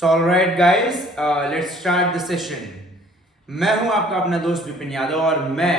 So all right guys, let's start the session. मैं हूं आपका अपना दोस्त विपिन यादव और मैं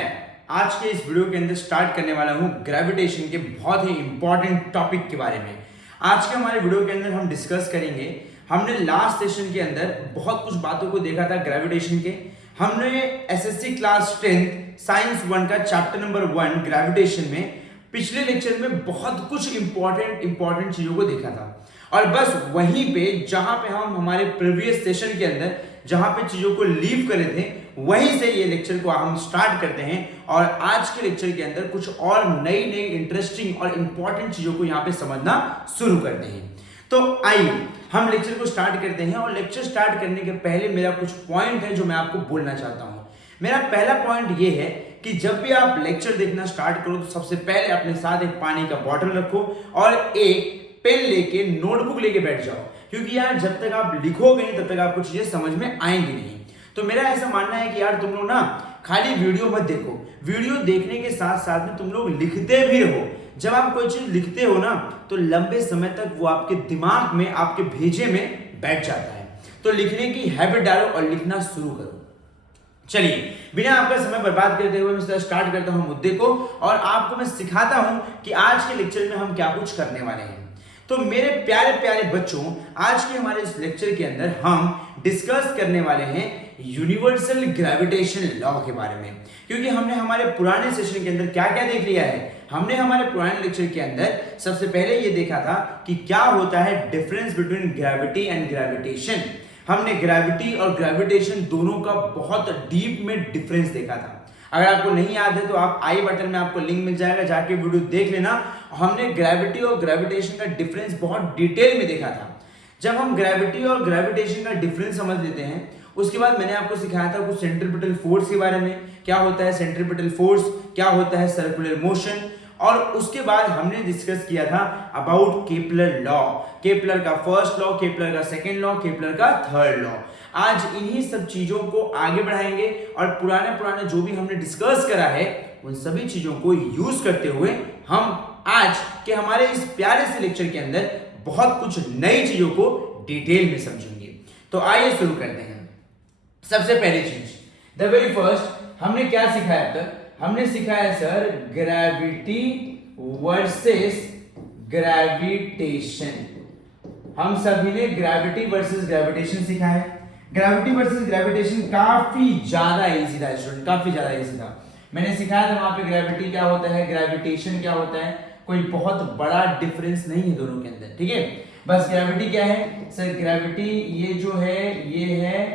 आज के इस वीडियो के अंदर स्टार्ट करने वाला हूं ग्रेविटेशन के बहुत ही इंपॉर्टेंट टॉपिक के बारे में। आज के हमारे वीडियो के अंदर हम डिस्कस करेंगे। हमने लास्ट सेशन के अंदर बहुत कुछ बातों को देखा था ग्रेविटेशन के। हमने एसएससी क्लास 10 साइंस 1 का चैप्टर नंबर 1 ग्रेविटेशन में पिछले लेक्चर में बहुत कुछ इंपॉर्टेंट चीजों को देखा था और बस वहीं पे जहां पे हम हमारे प्रीवियस सेशन के अंदर जहां पे चीजों को लीव करे थे वहीं से ये लेक्चर को हम स्टार्ट करते हैं और आज के लेक्चर के अंदर कुछ और नई इंटरेस्टिंग और इंपॉर्टेंट चीजों को यहाँ पे समझना शुरू करते हैं। तो आइए हम लेक्चर को स्टार्ट करते हैं और लेक्चर स्टार्ट करने के पहले मेरा कुछ पॉइंट है जो मैं आपको बोलना चाहता हूँ। मेरा पहला पॉइंट ये है कि जब भी आप लेक्चर देखना स्टार्ट करो तो सबसे पहले अपने साथ एक पानी का बॉटल रखो और एक पेन लेके नोटबुक लेके बैठ जाओ, क्योंकि यार जब तक आप लिखोगे नहीं तब तक आपको चीजें समझ में आएंगी नहीं। तो मेरा ऐसा मानना है कि यार तुम लोग ना खाली वीडियो मत देखो, वीडियो देखने के साथ साथ में तुम लोग लिखते भी रहो। जब आप कोई चीज लिखते हो ना तो लंबे समय तक वो आपके दिमाग में, आपके भेजे में बैठ जाता है। तो लिखने की हैबिट डालो और लिखना शुरू करो। चलिए बिना आपका समय बर्बाद करते हुए मैं स्टार्ट करता हूं मुद्दे को और आपको मैं सिखाता हूं कि आज के लेक्चर में हम क्या कुछ करने वाले हैं। तो मेरे प्यारे प्यारे बच्चों, आज के हमारे इस लेक्चर के अंदर हम डिस्कस करने वाले हैं यूनिवर्सल ग्रेविटेशन लॉ के बारे में, क्योंकि हमने हमारे पुराने सेशन के अंदर क्या क्या देख लिया है। हमने हमारे पुराने लेक्चर के अंदर सबसे पहले ये देखा था कि क्या होता है difference between gravity and gravitation. हमने ग्रेविटी और ग्रेविटेशन दोनों का बहुत डीप में डिफरेंस देखा था। अगर आपको नहीं याद है तो आप आई बटन में आपको लिंक मिल जाएगा, जाके वीडियो देख लेना। हमने ग्रेविटी और ग्रेविटेशन का डिफरेंस बहुत डिटेल में देखा था। जब हम ग्रेविटी और ग्रेविटेशन का डिफरेंस समझ लेते हैं उसके बाद मैंने आपको सिखाया था कुछ सेंट्रीपिटल फोर्स के बारे में, क्या होता है सेंट्रीपिटल फोर्स, क्या होता है सर्कुलर मोशन, और उसके बाद हमने डिस्कस किया था अबाउट केपलर लॉ, केपलर का फर्स्ट लॉ, केपलर का सेकंड लॉ, केपलर का थर्ड लॉ। आज इन्हीं सब चीजों को आगे बढ़ाएंगे और पुराने जो भी हमने डिस्कस करा है उन सभी चीजों को यूज करते हुए हम आज के हमारे इस प्यारे से लेक्चर के अंदर बहुत कुछ नई चीजों को डिटेल में समझेंगे। तो आइए शुरू करते हैं। सबसे पहली चीज, द वेरी फर्स्ट, हमने क्या सिखाया अब तक? हमने सिखाया सर ग्रेविटी वर्सेस ग्रेविटेशन। हम सभी ने ग्रेविटी वर्सेस ग्रेविटेशन सीखा है। ग्रेविटी वर्सेस ग्रेविटेशन काफी ज्यादा इजी था स्टूडेंट, काफी ज्यादा इजी था। मैंने सिखाया था वहां पे ग्रेविटी क्या होता है, ग्रेविटेशन क्या होता है, कोई बहुत बड़ा डिफरेंस नहीं है दोनों के अंदर, ठीक है। बस ग्रेविटी क्या है सर? ग्रेविटी ये जो है ये है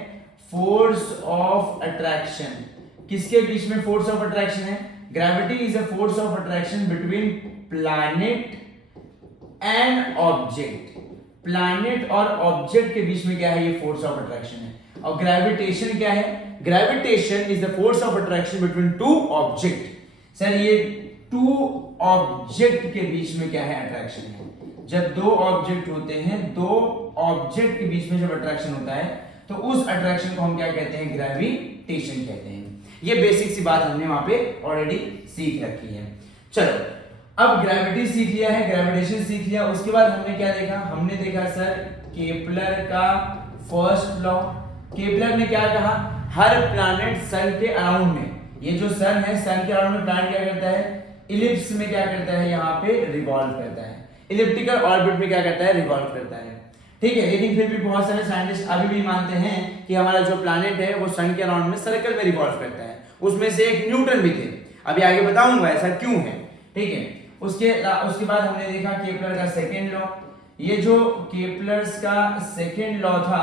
फोर्स ऑफ अट्रैक्शन। किसके बीच में फोर्स ऑफ अट्रैक्शन है? Gravity is a force of attraction between planet and object. Planet और ऑब्जेक्ट के बीच में क्या है? ये फोर्स ऑफ अट्रैक्शन है। और ग्रेविटेशन क्या है? Gravitation is the force of attraction between two object. Sir ये टू ऑब्जेक्ट के बीच में क्या है? अट्रैक्शन है। जब दो ऑब्जेक्ट होते हैं, दो ऑब्जेक्ट के बीच में जब अट्रैक्शन होता है तो उस अट्रैक्शन को हम क्या कहते हैं? ग्रेविटेशन कहते हैं। ये बेसिक सी बात हमने वहां पे ऑलरेडी सीख रखी है। चलो अब ग्रेविटी सीख लिया है, ग्रेविटेशन सीख लिया, उसके बाद हमने क्या देखा? हमने देखा सर केपलर का फर्स्ट लॉ। केपलर ने क्या कहा? हर प्लैनेट सन के अराउंड में, ये जो सन है सन के अराउंड में प्लैनेट क्या करता है? इलिप्स में क्या करता है? यहाँ पे रिवॉल्व करता है। इलिप्टिकल ऑर्बिट में क्या करता है? रिवॉल्व करता है, ठीक है। लेकिन फिर भी बहुत सारे साइंटिस्ट अभी भी मानते हैं कि हमारा जो प्लैनेट है वो सन के अराउंड में सर्कल में रिवॉल्व करता है। उसमें से एक न्यूटन भी थे, अभी आगे बताऊंगा ऐसा क्यों है, ठीक है। उसके बाद हमने देखा केपलर का सेकेंड लॉ। ये जो केपलर्स का सेकेंड लॉ था,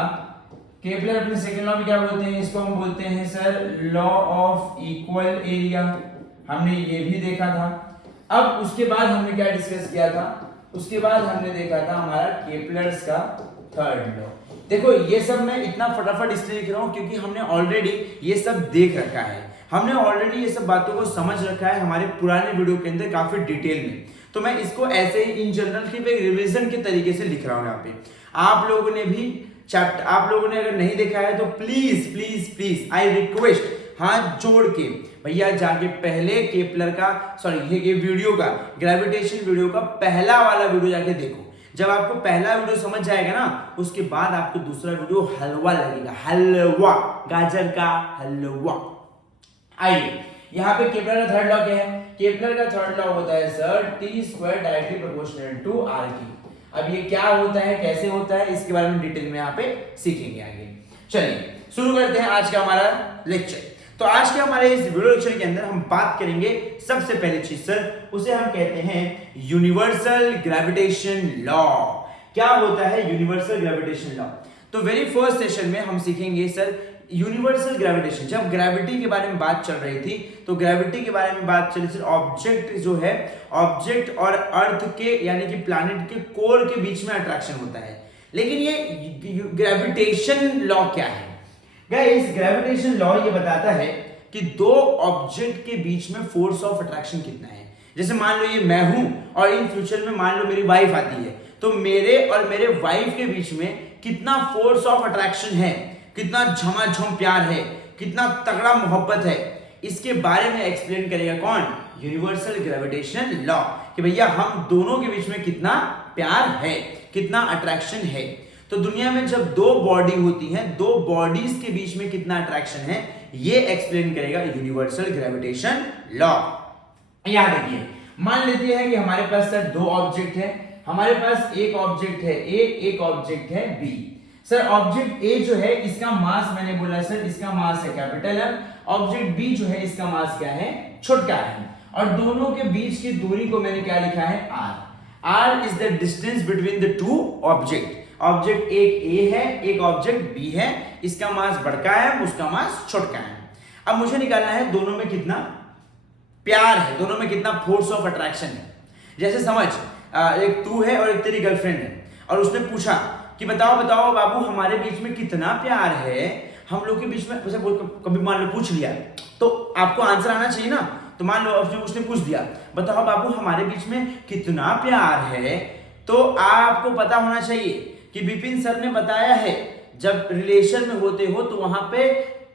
केपलर अपने सेकेंड लॉ में क्या बोलते हैं? इसको हम बोलते हैं sir law of equal area. हमने ये भी देखा था। अब उसके बाद हमने क्या डिस्कस किया था? उसके बाद हमने देखा था हमारा केपलर्स का थर्ड लॉ। देखो ये सब मैं इतना फटाफट इसलिए लिख रहा हूं क्योंकि हमने ऑलरेडी ये सब देख रखा है, हमने ऑलरेडी ये सब बातों को समझ रखा है हमारे पुराने वीडियो के अंदर काफी डिटेल में। तो मैं इसको ऐसे ही इन जनरल सिर्फ एक रिवीजन के तरीके से लिख रहा हूं। यहाँ पे आप लोगों ने भी चैप्टर, आप लोगों ने अगर नहीं देखा है तो please please please I request हाथ जोड़ के भैया जाके पहले केपलर का ये वीडियो का ग्रेविटेशन वीडियो का पहला वाला वीडियो जाके देखो। जब आपको पहला वीडियो समझ जाएगा ना, उसके बाद आपको दूसरा वीडियो हलवा लगेगा, हलवा, गाजर का हलवा। आइए, यहाँ पे केपलर का थर्ड लॉ क्या है? केपलर का थर्ड लॉ होता है sir T square directly proportional to R की। अब ये क्या होता है, कैसे होता है, इसके बारे में डिटेल में यहाँ पे सीखेंगे आगे। चलिए शुरू करते हैं आज का हमारा लेक्चर। तो आज के हमारे इस वीडियो लेक्चर के अंदर हम बात करेंगे सबसे पहली चीज सर, उसे हम कहते हैं यूनिवर्सल ग्रेविटेशन लॉ। क्या होता है यूनिवर्सल ग्रेविटेशन लॉ? तो वेरी फर्स्ट सेशन में हम सीखेंगे सर यूनिवर्सल ग्रेविटेशन। जब ग्रेविटी के बारे में बात चल रही थी तो ग्रेविटी के बारे में बात चली सर, ऑब्जेक्ट जो है, ऑब्जेक्ट और अर्थ के यानी कि प्लैनेट के कोर के बीच में अट्रैक्शन होता है। लेकिन ये ग्रेविटेशन लॉ क्या है? गाइस, ग्रेविटेशन लॉ ये बताता है कि दो ऑब्जेक्ट के बीच में फोर्स ऑफ अट्रैक्शन कितना है। जैसे मान लो ये मैं हूं और इन फ्यूचर में मान लो मेरी वाइफ आती है, तो मेरे और मेरे वाइफ के बीच में कितना फोर्स ऑफ अट्रैक्शन है, कितना झमाझम प्यार है, कितना तगड़ा मोहब्बत है, इसके बारे में एक्सप्लेन करेगा कौन? Universal gravitation law. कि भैया हम दोनों के बीच में कितना प्यार है, कितना अट्रैक्शन है। तो दुनिया में जब दो बॉडी होती हैं, दो बॉडीज के बीच में कितना अट्रैक्शन है, ये एक्सप्लेन करेगा यूनिवर्सल ग्रेविटेशन लॉ। याद रखिए, मान लेते हैं कि हमारे पास सर दो ऑब्जेक्ट है। हमारे पास एक ऑब्जेक्ट है ए, एक ऑब्जेक्ट है बी। सर ऑब्जेक्ट ए जो है इसका मास मैंने बोला सर इसका मास है कैपिटल एम, ऑब्जेक्ट बी जो है इसका मास क्या है? छोटा है। और दोनों के बीच की दूरी को मैंने क्या लिखा है? R. R is the distance between the two object. Object एक ए है, एक ऑब्जेक्ट बी है, इसका मास बड़का है, उसका मास छोटा है। अब मुझे निकालना है दोनों में कितना प्यार है, दोनों में कितना फोर्स ऑफ अट्रैक्शन है। जैसे समझ, एक तू है और एक तेरी गर्लफ्रेंड है, और उसने पूछा कि बताओ बताओ बाबू हमारे बीच में कितना प्यार है, हम लोग के बीच में। कभी मान लो पूछ लिया तो आपको आंसर आना चाहिए ना। तो मान लो उसने पूछ दिया बताओ बाबू हमारे बीच में कितना प्यार है, तो आपको पता होना चाहिए कि विपिन सर ने बताया है जब रिलेशन में होते हो तो वहां पे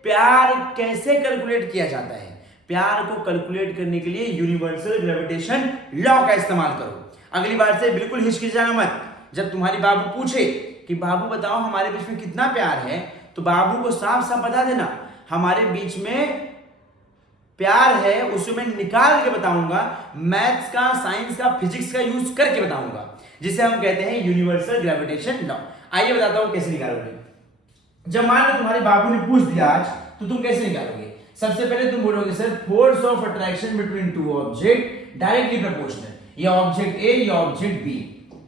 प्यार कैसे कैलकुलेट किया जाता है। प्यार को कैलकुलेट करने के लिए यूनिवर्सल ग्रेविटेशन लॉ का इस्तेमाल करो। अगली बार से बिल्कुल हिचकिचाना मत। जब तुम्हारी बाबू पूछे कि बाबू बताओ हमारे बीच में कितना प्यार है, तो बाबू को साफ साफ बता देना हमारे बीच में प्यार है, उसे मैं निकाल के बताऊंगा, मैथ्स का, साइंस का, फिजिक्स का यूज करके बताऊंगा, जिसे हम कहते हैं यूनिवर्सल ग्रेविटेशन लॉ। आइए बताता हूं कैसे निकालोगे। जब मान लो तुम्हारे बाबू ने पूछ दिया आज, तो तुम कैसे निकालोगे? सबसे पहले तुम बोलोगे sir force of attraction between two object directly proportional. ये ऑब्जेक्ट ए, ये ऑब्जेक्ट बी।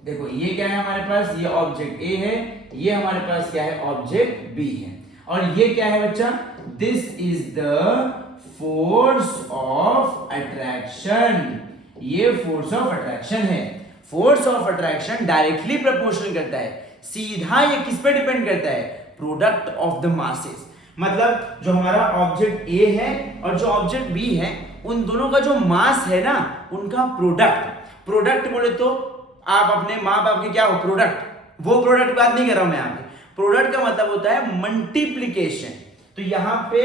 देखो ये क्या है हमारे पास? ये ऑब्जेक्ट ए है, ये हमारे पास क्या है? ऑब्जेक्ट बी है। और ये क्या है बच्चा? This is the force of attraction. ये फोर्स ऑफ अट्रैक्शन है। Force of attraction directly proportional करता है। सीधा ये किस पे डिपेंड करता है? Product of the masses. मतलब जो हमारा ऑब्जेक्ट ए है और जो ऑब्जेक्ट बी है, उन दोनों का जो मास है ना, उनका प्रोडक्ट। प्रोडक्ट बोले तो आप अपने माँ बाप के क्या हो? प्रोडक्ट। वो प्रोडक्ट बात नहीं कर रहा हूं मैं यहाँ पे। प्रोडक्ट का मतलब होता है मल्टीप्लीकेशन। तो यहां पे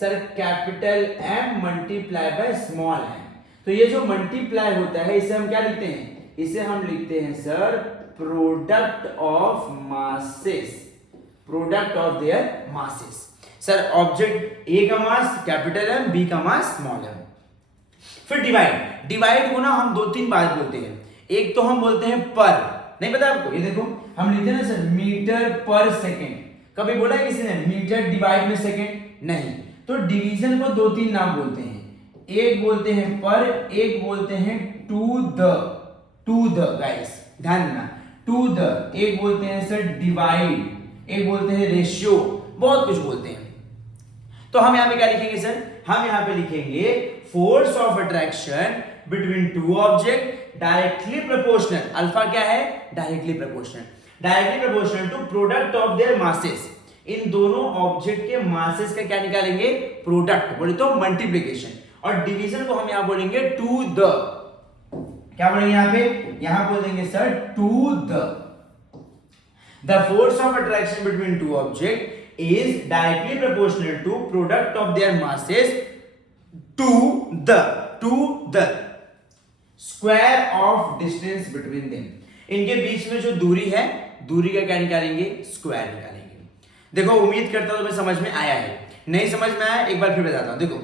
sir capital M multiply by small M. तो ये जो मल्टीप्लाई होता है इसे हम क्या लिखते हैं? इसे हम लिखते हैं sir product of masses. Product of their masses. Sir object A का मास कैपिटल एम, बी का मास स्मॉल एम। फिर डिवाइड। डिवाइड को ना हम दो तीन बार बोलते हैं। एक तो हम बोलते हैं पर, नहीं पता आपको? ये देखो हम लिखते हैं ना सर मीटर पर सेकेंड। कभी बोला है किसी ने मीटर डिवाइड में सेकेंड? नहीं। तो डिवीजन को दो तीन नाम बोलते हैं। एक बोलते हैं पर, एक बोलते हैं to the. To the guys ध्यान देना, टू द। एक बोलते हैं सर डिवाइड, एक बोलते हैं रेशियो, बहुत कुछ बोलते हैं। तो हम यहां पे क्या लिखेंगे सर? हम यहां पे लिखेंगे force of attraction between two object directly proportional. Alpha क्या है? Directly proportional. Directly proportional to product of their masses. इन दोनों ऑब्जेक्ट के मासेस का क्या निकालेंगे? प्रोडक्ट। बोले तो मल्टीप्लिकेशन। और डिवीजन को हम यहां बोलेंगे टू द। क्या बोलेंगे यहां पे? यहां बोल देंगे sir to the force of attraction between two object is directly proportional to product of their masses to the square of distance between them. इनके बीच में जो दूरी है, दूरी का क्या निकालेंगे, स्क्वायर निकालेंगे। देखो उम्मीद करता हूं तुम्हें समझ में आया है, नहीं समझ में आया एक बार फिर बताता हूं। देखो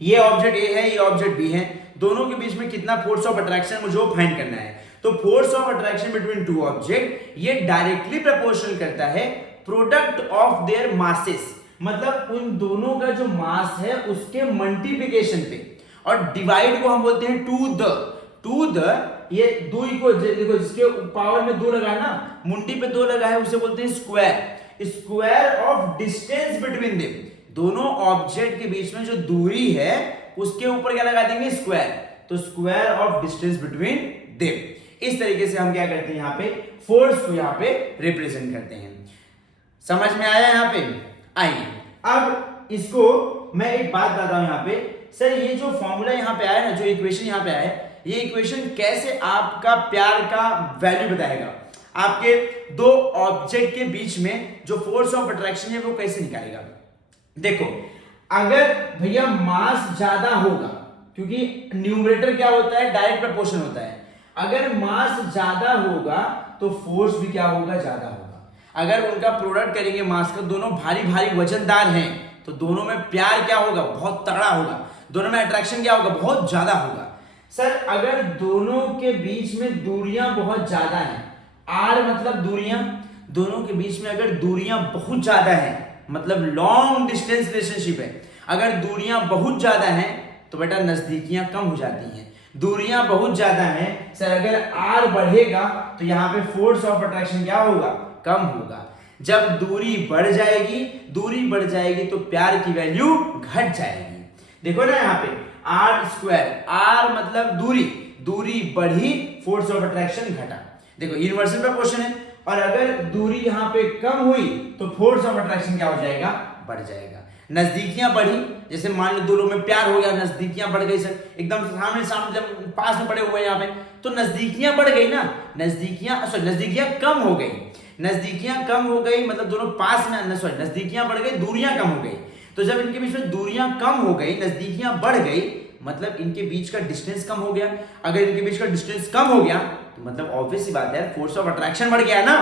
ये ऑब्जेक्ट ए है, ये ऑब्जेक्ट बी है, दोनों के बीच में कितना फोर्स ऑफ अट्रैक्शन मुझे वो फाइंड करना है। तो force of attraction between two object ये डायरेक्टली प्रोपोर्शनल करता है प्रोडक्ट ऑफ देयर मासेस, मतलब उन दोनों का जो मास है उसके मल्टीप्लिकेशन पे, और डिवाइड को हम बोलते हैं टू द ये दो को देखो जिसके पावर में 2 लगा है ना, मुंडी पे 2 लगा है, उसे बोलते हैं square of distance between them. दोनों ऑब्जेक्ट के बीच में जो दूरी है उसके ऊपर क्या लगा देंगे, स्क्वायर, तो square of distance between them. इस तरीके से हम क्या करते हैं, यहाँ पे फोर्स को यहाँ पे रिप्रेजेंट करते हैं। समझ में आया यहाँ पे? आइए अब इसको मैं एक बात बताता हूं यहाँ पे। सर ये जो फॉर्मूला यहाँ पे आया ना, जो इक्वेशन यहाँ पे आया है, ये इक्वेशन कैसे आपका प्यार का वैल्यू बताएगा, आपके दो ऑब्जेक्ट के बीच में जो फोर्स ऑफ अट्रैक्शन है वो कैसे निकालेगा। देखो अगर भैया मास ज्यादा होगा, क्योंकि न्यूमरेटर क्या होता है, डायरेक्ट प्रोपोर्शन होता है, अगर मास ज्यादा होगा तो फोर्स भी क्या होगा, ज्यादा होगा। अगर उनका प्रोडक्ट करेंगे मास का, दोनों भारी भारी वजनदार हैं, तो दोनों में प्यार क्या होगा, बहुत तगड़ा होगा, दोनों में अट्रैक्शन क्या होगा, बहुत ज्यादा होगा। सर अगर दोनों के बीच में दूरियां बहुत ज्यादा हैं, आर मतलब दूरियां, दोनों के बीच में अगर दूरियां बहुत ज्यादा हैं, मतलब लॉन्ग डिस्टेंस रिलेशनशिप है, अगर दूरियां बहुत ज्यादा हैं तो बेटा नजदीकियां कम हो जाती हैं। दूरियां बहुत ज्यादा हैं सर, अगर आर बढ़ेगा तो यहाँ पे फोर्स ऑफ अट्रैक्शन क्या होगा, कम होगा। जब दूरी बढ़ जाएगी तो प्यार की वैल्यू घट जाएगी। देखो ना यहाँ पे आर स्क्वायर, आर मतलब दूरी बढ़ी, फोर्स ऑफ अट्रैक्शन घटा। देखो यूनिवर्सल प्रोपोर्शन है, और अगर दूरी यहाँ पे कम हुई तो फोर्स ऑफ अट्रैक्शन क्या हो जाएगा, बढ़ जाएगा। नजदीकियां बढ़ी, जैसे मान लो दो लोग में प्यार हो गया, नजदीकियां बढ़ गई सर, एकदम सामने जब पास में पड़े हुए यहाँ पे, तो नजदीकियां बढ़ गई ना, नजदीकियां कम हो गई, मतलब दोनों पास में, नजदीकियां बढ़ गई, दूरियां कम हो गई। तो जब इनके बीच में दूरियां कम हो गई, नजदीकियां बढ़ गई, मतलब इनके बीच का डिस्टेंस कम हो गया। अगर इनके बीच का डिस्टेंस कम हो गया तो मतलब ऑब्वियस सी बात है, फोर्स ऑफ अट्रैक्शन बढ़ गया ना।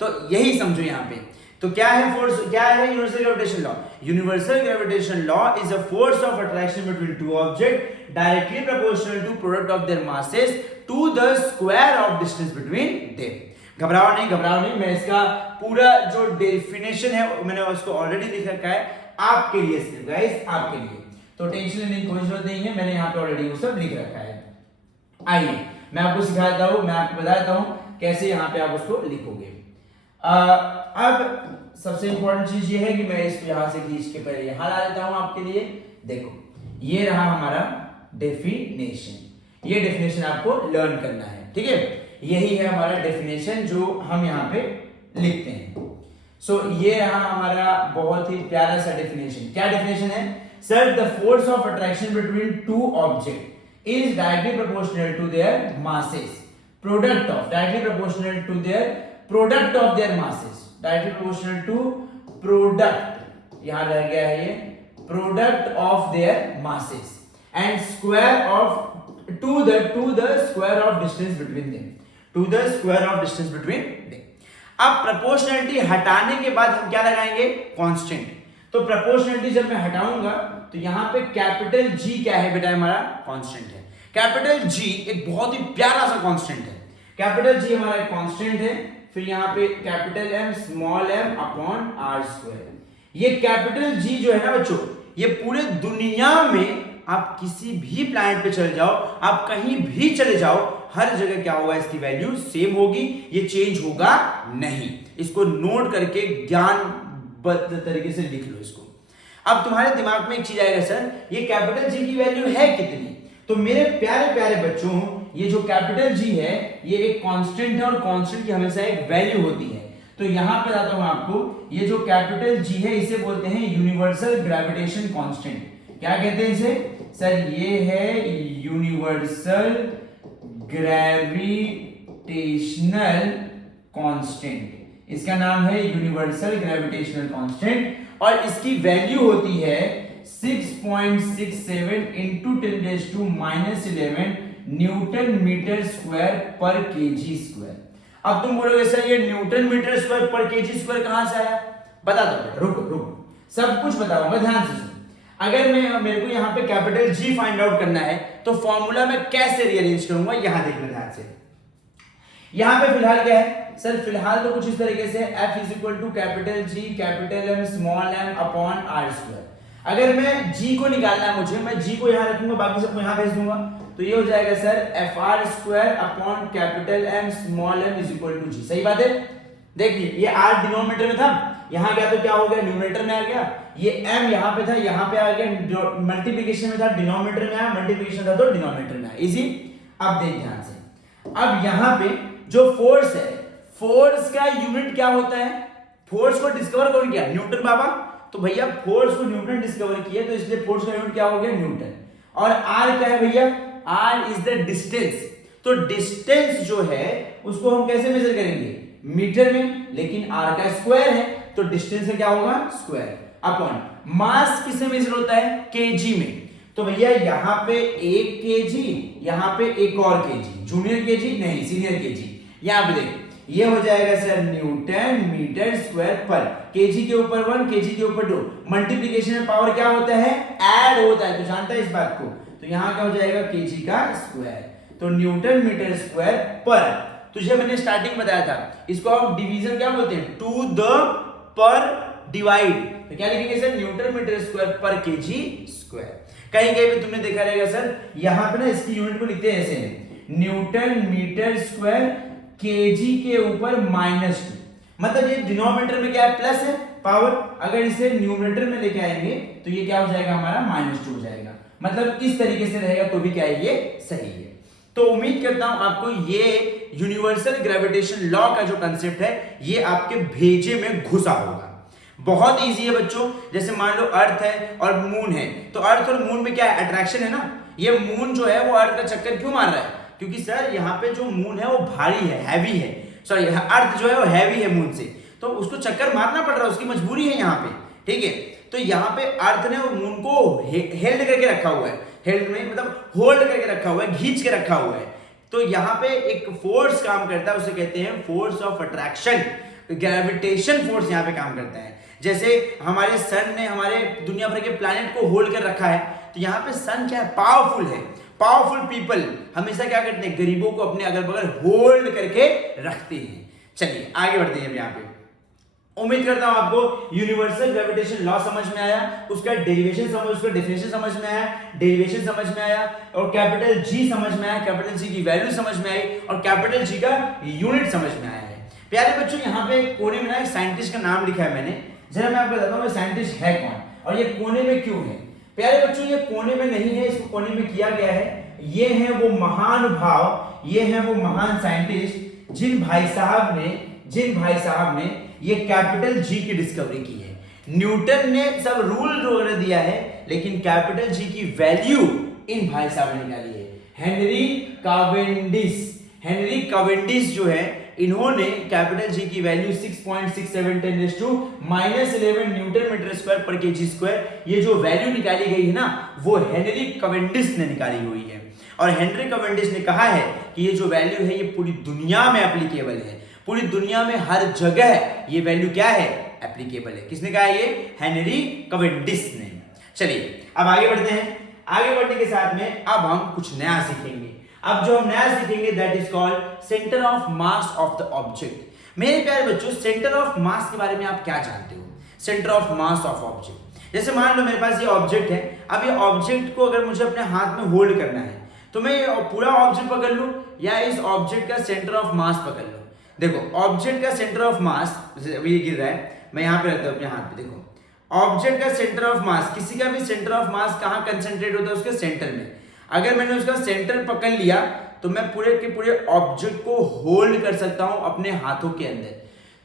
तो यही समझो यहाँ पे। तो क्या है फोर्स, क्या है universal gravitation law? Universal gravitation law is a force of attraction between two object directly proportional to product of their masses to the square of distance between them. घबराओ नहीं, मैं इसका पूरा जो डेफिनेशन है मैंने उसको ऑलरेडी लिख रखा है आपके लिए, सिर्फ गाइस आपके लिए, तो टेंशन लेने की कोई जरूरत नहीं है, मैंने यहाँ पे ऑलरेडी वो सब लिख रखा है। आइए मैं आपको सिखाता हूँ, मैं आपको बताता हूँ कैसे यहाँ पे आप उसको लिखोगे। अब सबसे इंपॉर्टेंट चीज ये है कि मैं इसको यहाँ से खींच के पहले यहाँ ला लेता हूँ आपके लिए। देखो ये रहा हमारा डेफिनेशन, ये डेफिनेशन आपको लर्न करना है, ठीक है। यही है हमारा डेफिनेशन जो हम यहाँ पे लिखते हैं। सो ये रहा हमारा बहुत ही प्यारा सा डेफिनेशन। क्या डेफिनेशन है sir? The force of attraction between two object is directly proportional to their masses, product of directly proportional to their product of their masses, directly proportional to product, यहां रह गया है ये, product of their masses and square of to the square of distance between them, to the square of distance between them. अब proportionality हटाने के बाद हम क्या लगाएंगे? कांस्टेंट। तो प्रोपोर्शनलिटी जब मैं हटाऊंगा तो यहां पे कैपिटल जी क्या है बेटा? हमारा कांस्टेंट है। कैपिटल जी एक बहुत ही प्यारा सा कांस्टेंट है। कैपिटल जी हमारा एक कांस्टेंट है, फिर यहाँ पे capital M small M upon R square. ये कैपिटल जी जो है ना बच्चों, ये पूरे दुनिया में आप किसी भी प्लैनेट पे चले जाओ, आप कहीं भी चले जाओ, हर जगह क्या होगा? इसकी वैल्यू सेम होगी, ये चेंज होगा नहीं। इसको नोट करके ज्ञानबद्ध तरीके से लिख लो इसको। अब तुम्हारे दिमाग में एक चीज आएगा, सर ये कैपिटल जी की वैल्यू है कितनी? तो मेरे प्यारे प्यारे बच्चों, ये जो कैपिटल जी है ये एक कांस्टेंट है, और कांस्टेंट की हमेशा एक वैल्यू होती है। तो यहां पे बताता हूं आपको, ये जो कैपिटल जी है इसे बोलते हैं यूनिवर्सल ग्रेविटेशन कांस्टेंट। क्या कहते हैं इसे? सर ये है यूनिवर्सल ग्रेविटेशनल कांस्टेंट, इसका नाम है यूनिवर्सल ग्रेविटेशनल कांस्टेंट, और इसकी वैल्यू होती है 6.67 into 10⁻11 Newton metre square per kg square. अब तुम बोलोगे सर ये Newton metre square per kg square कहां से आया? बता दो बेटा, रुको सब कुछ बताऊंगा, ध्यान से सुनो। अगर मेरे को यहाँ पे कैपिटल जी फाइंड आउट करना है तो फॉर्मूला मैं कैसे रीअरेंज करूंगा, यहां देखना ध्यान से। यहां पे फिलहाल क्या है सर? फिलहाल तो कुछ इस तरीके से F is equal to capital G capital M small M upon R square. अगर मैं जी को निकालना है मुझे, मैं जी को यहां रखूंगा, बाकी सबको यहां भेज दूंगा, तो ये हो जाएगा sir F R square upon capital M small M is equal to G. सही बात है? देखिए ये आर डिनोमिनेटर में था, यहां गया तो क्या हो गया? न्यूमरेटर में आ गया। ये m यहां पे था, यहां पे आ गया, मल्टीप्लिकेशन में था डिनोमिनेटर में आया, मल्टीप्लिकेशन था तो डिनोमिनेटर में आया। इजी। अब देख ध्यान से, अब यहां पे जो फोर्स है, फोर्स का यूनिट क्या होता है? फोर्स को डिस्कवर कौन किया? न्यूटन बाबा। तो भैया फोर्स को न्यूटन डिस्कवर किया, तो इसलिए फोर्स का यूनिट क्या हो गया? न्यूटन। और r क्या है भैया? r is the distance. तो डिस्टेंस जो है उसको हम कैसे मेजर करेंगे? मीटर में, लेकिन r का स्क्वायर है तो डिस्टेंस का क्या होगा? स्क्वायर अपॉन मास किससे मेजर होता है? केजी में। तो भैया यहां पे 1 केजी, यहां पे एक और केजी, जूनियर केजी नहीं सीनियर केजी। यहां पे देख, ये हो जाएगा sir newton metre square per KG के ऊपर 1 केजी के ऊपर 2। मल्टीप्लिकेशन में पावर क्या होता है? ऐड होता है, तो जानता है इस बात को। तो यहां क्या हो जाएगा? केजी का स्क्वायर। तो न्यूटन मीटर स्क्वायर पर, तुझे मैंने स्टार्टिंग बताया था, इसको आप डिवीजन क्या बोलते हैं? To the per divide. तो क्या लिखेंगे सर? Newton metre square per kg square. कहीं कहीं पे तुमने देखा रहेगा सर, यहां पे ना इसकी यूनिट को लिखते हैं ऐसे, न्यूटन मीटर स्क्वायर केजी के ऊपर -2। मतलब ये डिनोमिनेटर में क्या है? प्लस है पावर, अगर इसे न्यूमरेटर में लेके आएंगे तो ये क्या हो जाएगा? हमारा -2 हो जाएगा। मतलब इस तरीके से रहेगा तो भी क्या है? ये सही है। तो उम्मीद करता हूं आपको ये यूनिवर्सल ग्रेविटेशन लॉ का जो कंसेप्ट है ये आपके भेजे में घुसा होगा। बहुत इजी है बच्चों। जैसे मान लो अर्थ है और मून है, तो अर्थ और मून में क्या है? अट्रैक्शन है ना। ये मून जो है वो अर्थ का चक्कर क्यों मार रहा है? क्योंकि सर यहाँ पे जो मून है वो भारी है, हैवी है। सॉरी, अर्थ जो है वो हैवी है मून से, तो उसको चक्कर मारना पड़ रहा है, उसकी मजबूरी है यहाँ पे। ठीक है, तो यहाँ पे अर्थ ने मून को हेल्ड करके रखा हुआ है। हेल्ड में मतलब होल्ड करके रखा हुआ है, खींच के रखा हुआ है। तो यहाँ पे एक फोर्स काम करता है, उसे कहते हैं force of attraction. Gravitation force यहाँ पे काम करता है। जैसे हमारे सन ने हमारे दुनिया भर के प्लैनेट को होल्ड कर रखा है, तो यहाँ पे सन क्या है? पावरफुल है। पावरफुल पीपल हमेशा क्या करते हैं? गरीबों को अपने अगल बगल होल्ड करके रखते हैं। चलिए आगे बढ़ते हैं यहाँ पे। उम्मीद करता हूं आपको यूनिवर्सल ग्रेविटेशन लॉ समझ में आया, उसका डेरिवेशन समझ, उसका डेफिनेशन समझ में आया, डेरिवेशन समझ में आया, और कैपिटल जी समझ में आया, कैपिटल जी की वैल्यू समझ में आई, और कैपिटल जी का यूनिट समझ में आया है। प्यारे बच्चों, यहाँ पे कोने में ना एक साइंटिस्ट का नाम लिखा है मैंने, जरा मैं आपको बताता हूँ साइंटिस्ट है कौन और ये कोने में क्यों है। प्यारे बच्चों, ये कोने में नहीं है, इसको कोने में किया गया है। ये है वो महान भाव, ये है वो महान साइंटिस्ट जिन भाई साहब ने ये कैपिटल जी की डिस्कवरी की है। न्यूटन ने सब रूल वगैरह दिया है, लेकिन कैपिटल जी की वैल्यू इन भाई साहब ने निकाली है। हेनरी कैवेंडिश जो है, इन्होंने कैपिटल जी की value 6.67 10 to -11 newton metre square per kg square, ये जो वैल्यू निकाली गई है ना, वो हेनरी कैवेंडिश ने निकाली हुई है। और हेनरी कैवेंडिश ने कहा है कि ये जो वैल्यू है ये पूरी दुनिया में एप्लीकेबल है। पूरी दुनिया में हर जगह ये वैल्यू क्या है? एप्लीकेबल है। किसने कहा? ये हेनरी कैवेंडिश ने। चलिए अब आगे बढ़ते हैं। आगे बढ़ने के साथ में अब हम कुछ नया सीखेंगे। अब जो हम नया सीखेंगे that is called centre of mass of the object. मेरे प्यारे बच्चों, सेंटर ऑफ मास के बारे में आप क्या जानते हो? Centre of mass of object, जैसे मान लो मेरे पास ये ऑब्जेक्ट है। अब ये ऑब्जेक्ट को अगर मुझे अपने हाथ में होल्ड करना है तो मैं पूरा ऑब्जेक्ट पकड़ लूं या इस ऑब्जेक्ट का सेंटर ऑफ मास पकड़ लूं। देखो, ऑब्जेक्ट का सेंटर ऑफ मास, अभी ये गिर रहा है, मैं यहाँ पे रखता हूँ अपने हाथ पे। देखो, ऑब्जेक्ट का सेंटर ऑफ मास, किसी का भी सेंटर ऑफ मास कहाँ कंसेंट्रेट होता है? उसके सेंटर में। अगर मैंने उसका सेंटर पकड़ लिया तो मैं पूरे के पूरे ऑब्जेक्ट को होल्ड कर सकता हूं अपने हाथों के अंदर।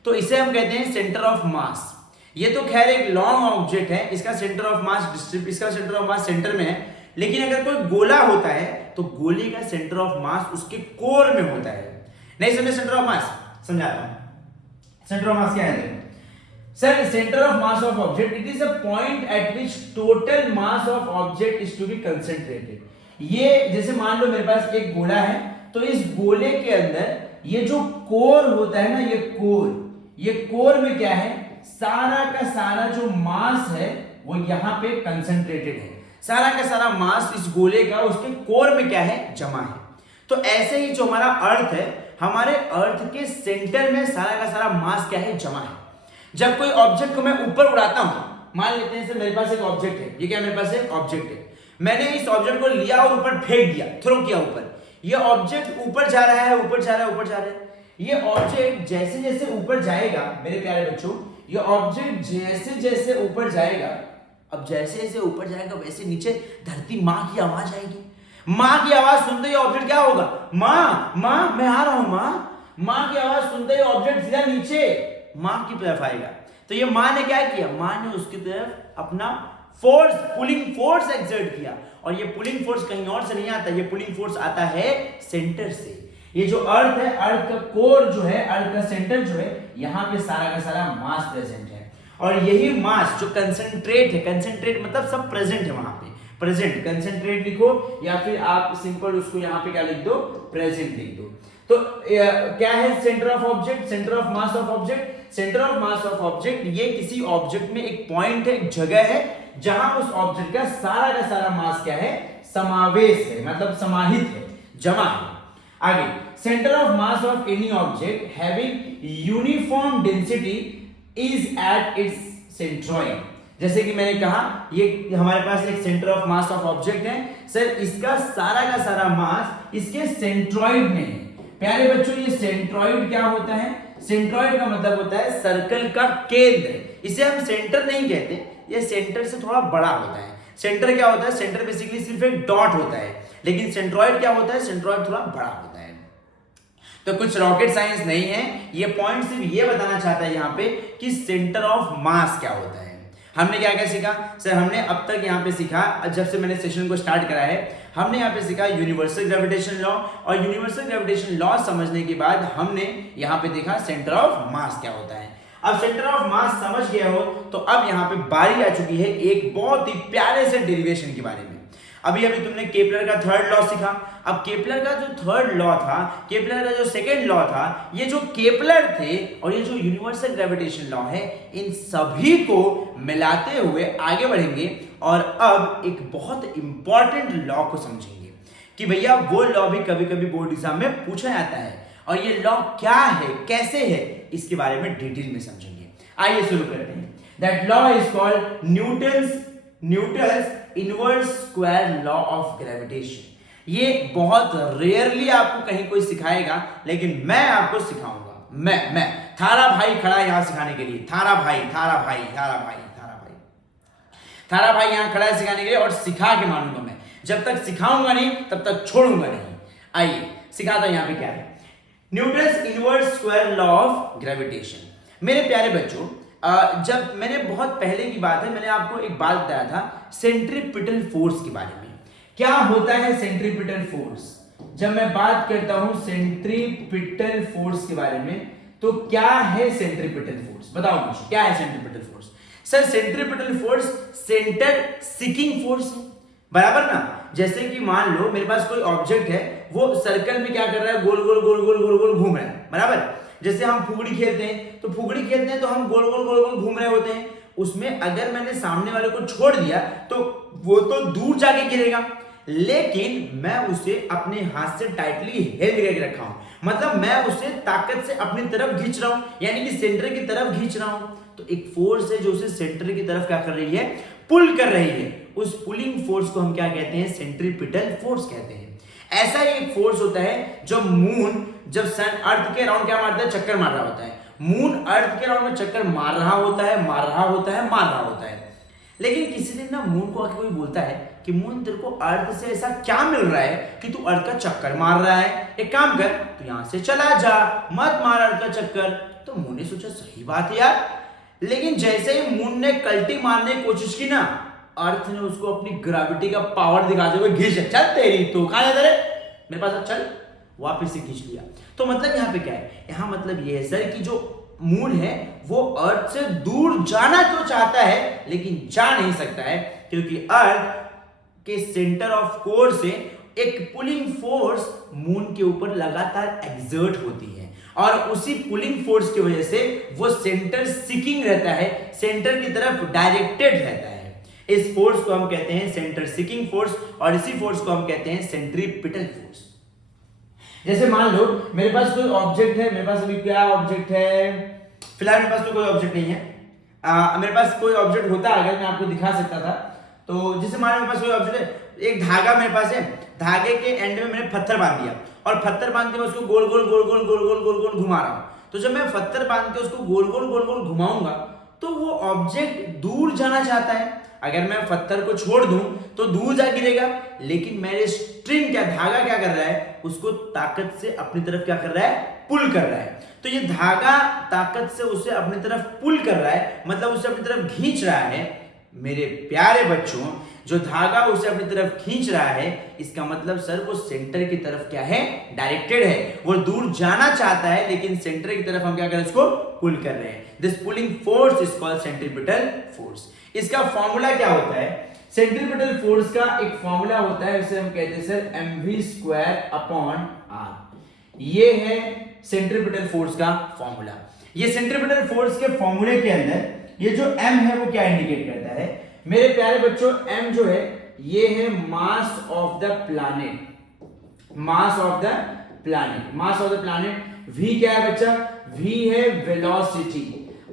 तो इसे हम कहते हैं सेंटर ऑफ मास। ये तो खैर एक लॉन्ग ऑब्जेक्ट है, इसका सेंटर ऑफ मास सेंटर में है। लेकिन अगर कोई गोला होता है तो गोले का सेंटर ऑफ मास उसके कोर में होता है। नहीं समझे सेंटर ऑफ मास? समझाता हूं। सेंटर ऑफ मास क्या है? Sir, centre of mass of object, it is a point at which total mass of object is to be concentrated. ये जैसे मान लो मेरे पास एक गोला है, तो इस गोले के अंदर ये जो कोर होता है ना, ये कोर में क्या है, सारा का सारा जो मास है वो यहाँ पे कंसंट्रेटेड है। सारा का सारा मास इस गोले का उसके कोर में क्या है, जमा है। तो ऐसे ही जो हमारा अर्थ है, हमारे अर्थ के सेंटर में सारा का सारा मास क्या है, जमा है। जब कोई ऑब्जेक्ट को मैं ऊपर उड़ाता हूं, मान लेते हैं मेरे पास एक ऑब्जेक्ट है, ये क्या मेरे पास एक ऑब्जेक्ट है, मैंने इस ऑब्जेक्ट को लिया और ऊपर फेंक दिया, थ्रो किया ऊपर, ये ऑब्जेक्ट ऊपर जा रहा है, ऊपर जा रहा है, ऊपर जा रहा है। ये ऑब्जेक्ट जैसे जैसे ऊपर जाएगा मेरे प्यारे बच्चों, ये ऑब्जेक्ट जैसे जैसे ऊपर जाएगा, अब जैसे जैसे ऊपर जाएगा वैसे नीचे धरती माँ की आवाज आएगी। माँ की आवाज सुनते ही ऑब्जेक्ट क्या होगा, माँ माँ मैं आ रहा हूं माँ। माँ की आवाज सुनते ही ऑब्जेक्ट सीधा नीचे माँ की तरफ आएगा। तो ये माँ ने क्या किया, माँ ने उसकी तरफ अपना फोर्स, पुलिंग फोर्स एक्सर्ट किया, और ये पुलिंग फोर्स कहीं और से नहीं आता, ये पुलिंग फोर्स आता है सेंटर से। ये जो अर्थ है, अर्थ का कोर जो है, अर्थ का सेंटर जो है, यहाँ पे सारा का सारा मास प्रेजेंट है। और यही मास जो कंसंट्रेट है, कंसंट्रेट मतलब सब प्रेजेंट है वहां पे, प्रेजेंट, कंसंट्रेट लिखो या फिर आप सिंपल उसको यहाँ पे क्या लिख दो, प्रेजेंट लिख दो। तो क्या है centre of object, centre of mass of object, centre of mass of object, ये किसी ऑब्जेक्ट में एक पॉइंट है, एक जगह है जहां उस ऑब्जेक्ट का सारा मास क्या है, समावेश है, मतलब समाहित है, जमा है। आगे, centre of mass of any object having uniform density is at its centroid. जैसे कि मैंने कहा, ये हमारे पास एक centre of mass of object है, सर इसका सारा का सारा मास इसके सेंट्रॉइड में है। प्यारे बच्चों, ये सेंट्रॉइड क्या होता है, सेंट्रॉइड का मतलब होता है सर्कल का केंद्र। इसे हम सेंटर नहीं कहते, ये सेंटर से थोड़ा बड़ा होता है। सेंटर क्या होता है, सेंटर बेसिकली सिर्फ एक डॉट होता है, लेकिन सेंट्रॉइड क्या होता है, सेंट्रॉइड थोड़ा बड़ा होता है। तो कुछ रॉकेट साइंस नहीं है, ये पॉइंट सिर्फ ये बताना चाहता है यहाँ पे कि सेंटर ऑफ मास क्या होता है। हमने क्या क्या सीखा सर, हमने अब तक यहाँ पे सीखा, जब से मैंने सेशन को स्टार्ट करा है, हमने यहाँ पे सीखा यूनिवर्सल ग्रेविटेशन लॉ, और यूनिवर्सल ग्रेविटेशन लॉ समझने के बाद हमने यहाँ पे देखा सेंटर ऑफ मास क्या होता है। अब सेंटर ऑफ मास समझ गया हो तो अब यहाँ पे बारी आ चुकी है एक बहुत ही प्यारे से डेरिवेशन के बारे में। अभी तुमने केपलर का थर्ड लॉ सीखा। अब केपलर का जो थर्ड लॉ था, केपलर का जो सेकेंड लॉ था, ये जो केपलर थे और ये जो यूनिवर्सल ग्रेविटेशन लॉ है, इन सभी को मिलाते हुए आगे बढ़ेंगे और अब एक बहुत इंपॉर्टेंट लॉ को समझेंगे कि भैया वो लॉ भी कभी कभी बोर्ड एग्जाम में पूछा जाता है, और ये लॉ क्या है, कैसे है, इसके बारे में डिटेल में समझेंगे। आइए शुरू करते हैं। That law is called Newton's inverse square law of gravitation. ये बहुत रेयरली आपको कहीं कोई सिखाएगा, लेकिन मैं आपको सिखाऊंगा। मैं थारा भाई खड़ा है यहां सिखाने के लिए, थारा भाई यहां खड़ा है सिखाने के लिए, और सिखा के मानूंगा मैं। जब तक सिखाऊंगा नहीं तब तक छोड़ूंगा नहीं। आइए सिखाता हूं यहाँ पे क्या है। Newton's inverse square law of gravitation. मेरे प्यारे बच्चों, जब मैंने बहुत पहले की बात है, मैंने आपको एक बात बताया था सेंट्रीपिटल फोर्स के बारे में। क्या होता है सेंट्रीपिटल फोर्स? जब मैं बात करता हूं सेंट्रीपिटल फोर्स के बारे में, तो क्या है सेंट्रीपिटल फोर्स? बताओ मुझे, क्या है centripetal force? Sir centripetal force centre seeking force है, बराबर ना। जैसे कि मान लो मेरे पास कोई ऑब्जेक्ट है, वो सर्कल में क्या कर रहा है, गोल गोल गोल गोल गोल गोल घूम रहा है, बराबर। जैसे हम फुगड़ी खेलते हैं तो हम गोल गोल गोल गोल घूम रहे होते हैं। उसमें अगर मैंने सामने वाले को छोड़ दिया तो वो तो दूर जाके गिरेगा, लेकिन मैं उसे अपने हाथ से टाइटली हेल्ड करके रखा हूं, मतलब मैं उसे ताकत से अपनी तरफ खींच रहा हूं, यानी कि सेंटर की तरफ खींच रहा हूं। तो एक फोर्स है जो उसे सेंटर की तरफ क्या कर रही है, पुल कर रही है। उस पुलिंग फोर्स को हम क्या कहते हैं, सेंट्रीपिटल फोर्स कहते हैं। ऐसा ही एक फोर्स होता है जब सन अर्थ के अराउंड क्या मारता है, चक्कर मार रहा होता है। मून अर्थ के अराउंड में चक्कर मार रहा होता है। लेकिन किसी दिन ना मून को आके कोई बोलता है कि मून तेरे को अर्थ से ऐसा क्या मिल रहा है कि तू अर्थ का चक्कर मार रहा है, एक काम कर तू यहां से चला जा, मत मार अर्थ का चक्कर। तो मून ने सोचा सही बात है यार, लेकिन जैसे ही मून ने कल्टी मारने की कोशिश की ना, अर्थ ने उसको अपनी ग्रेविटी का पावर दिखाते हुए खींच, चल तेरी तो कहां जाता रे, मेरे पास चल, वापस से खींच लिया। तो मतलब यहाँ पे क्या है, यहाँ मतलब ये है सर कि जो मून है वो अर्थ से दूर जाना तो चाहता है लेकिन जा नहीं सकता है, क्योंकि अर्थ के सेंटर ऑफ कोर से एक पुलिंग फोर्स मून के ऊपर लगातार एक्सर्ट होती है और उसी पुलिंग फोर्स की वजह से वो सेंटर सीकिंग रहता है, सेंटर की तरफ डायरेक्टेड रहता है। इस फोर्स को हम कहते हैं सेंटर सीकिंग फोर्स और इसी फोर्स को हम कहते हैं सेंट्रीपिटल फोर्स। जैसे मान लो मेरे पास कोई ऑब्जेक्ट है, मेरे पास अभी क्या ऑब्जेक्ट है, फिलहाल मेरे पास तो कोई ऑब्जेक्ट नहीं है। मेरे पास कोई ऑब्जेक्ट होता अगर मैं आपको दिखा सकता था, तो जैसे मान लो मेरे पास कोई ऑब्जेक्ट है, एक धागा मेरे पास है, धागे के एंड में मैंने पत्थर बांध दिया और पत्थर बांध के मैं उसको गोल गोल गोल गोल गोल गोल गोल गोल घुमा रहा हूं। तो जब मैं पत्थर बांध के उसको गोल गोल गोल गोल घुमाऊंगा तो वो ऑब्जेक्ट दूर जाना चाहता है। अगर मैं पत्थर को छोड़ दूं तो दूर जा गिरेगा, लेकिन मेरे स्ट्रिंग क्या धागा क्या कर रहा है, उसको ताकत से अपनी तरफ क्या कर रहा है, पुल कर रहा है। तो ये धागा ताकत से उसे अपनी तरफ पुल कर रहा है, मतलब उसे अपनी तरफ खींच रहा है। मेरे प्यारे बच्चों, जो धागा उसे अपनी तरफ खींच रहा है, इसका मतलब सर वो सेंटर की तरफ क्या है, डायरेक्टेड है। वो दूर जाना चाहता है लेकिन सेंटर की तरफ हम क्या कर रहे हैं, उसको पुल कर रहे हैं। This pulling force is called centripetal force. इसका फॉर्मूला क्या होता है, सेंट्रीपिटल फोर्स का एक फॉर्मूला होता है, उसे हम कहते हैं सर mv²/r। ये है सेंट्रीपिटल फोर्स का फॉर्मूला। ये सेंट्रीपिटल फोर्स के फॉर्मूले के अंदर ये जो m है वो क्या इंडिकेट करता है मेरे प्यारे बच्चों, m जो है ये है mass of the planet, mass of the planet, mass of the planet. v क्या है बच्चा, v है वेलोसिटी।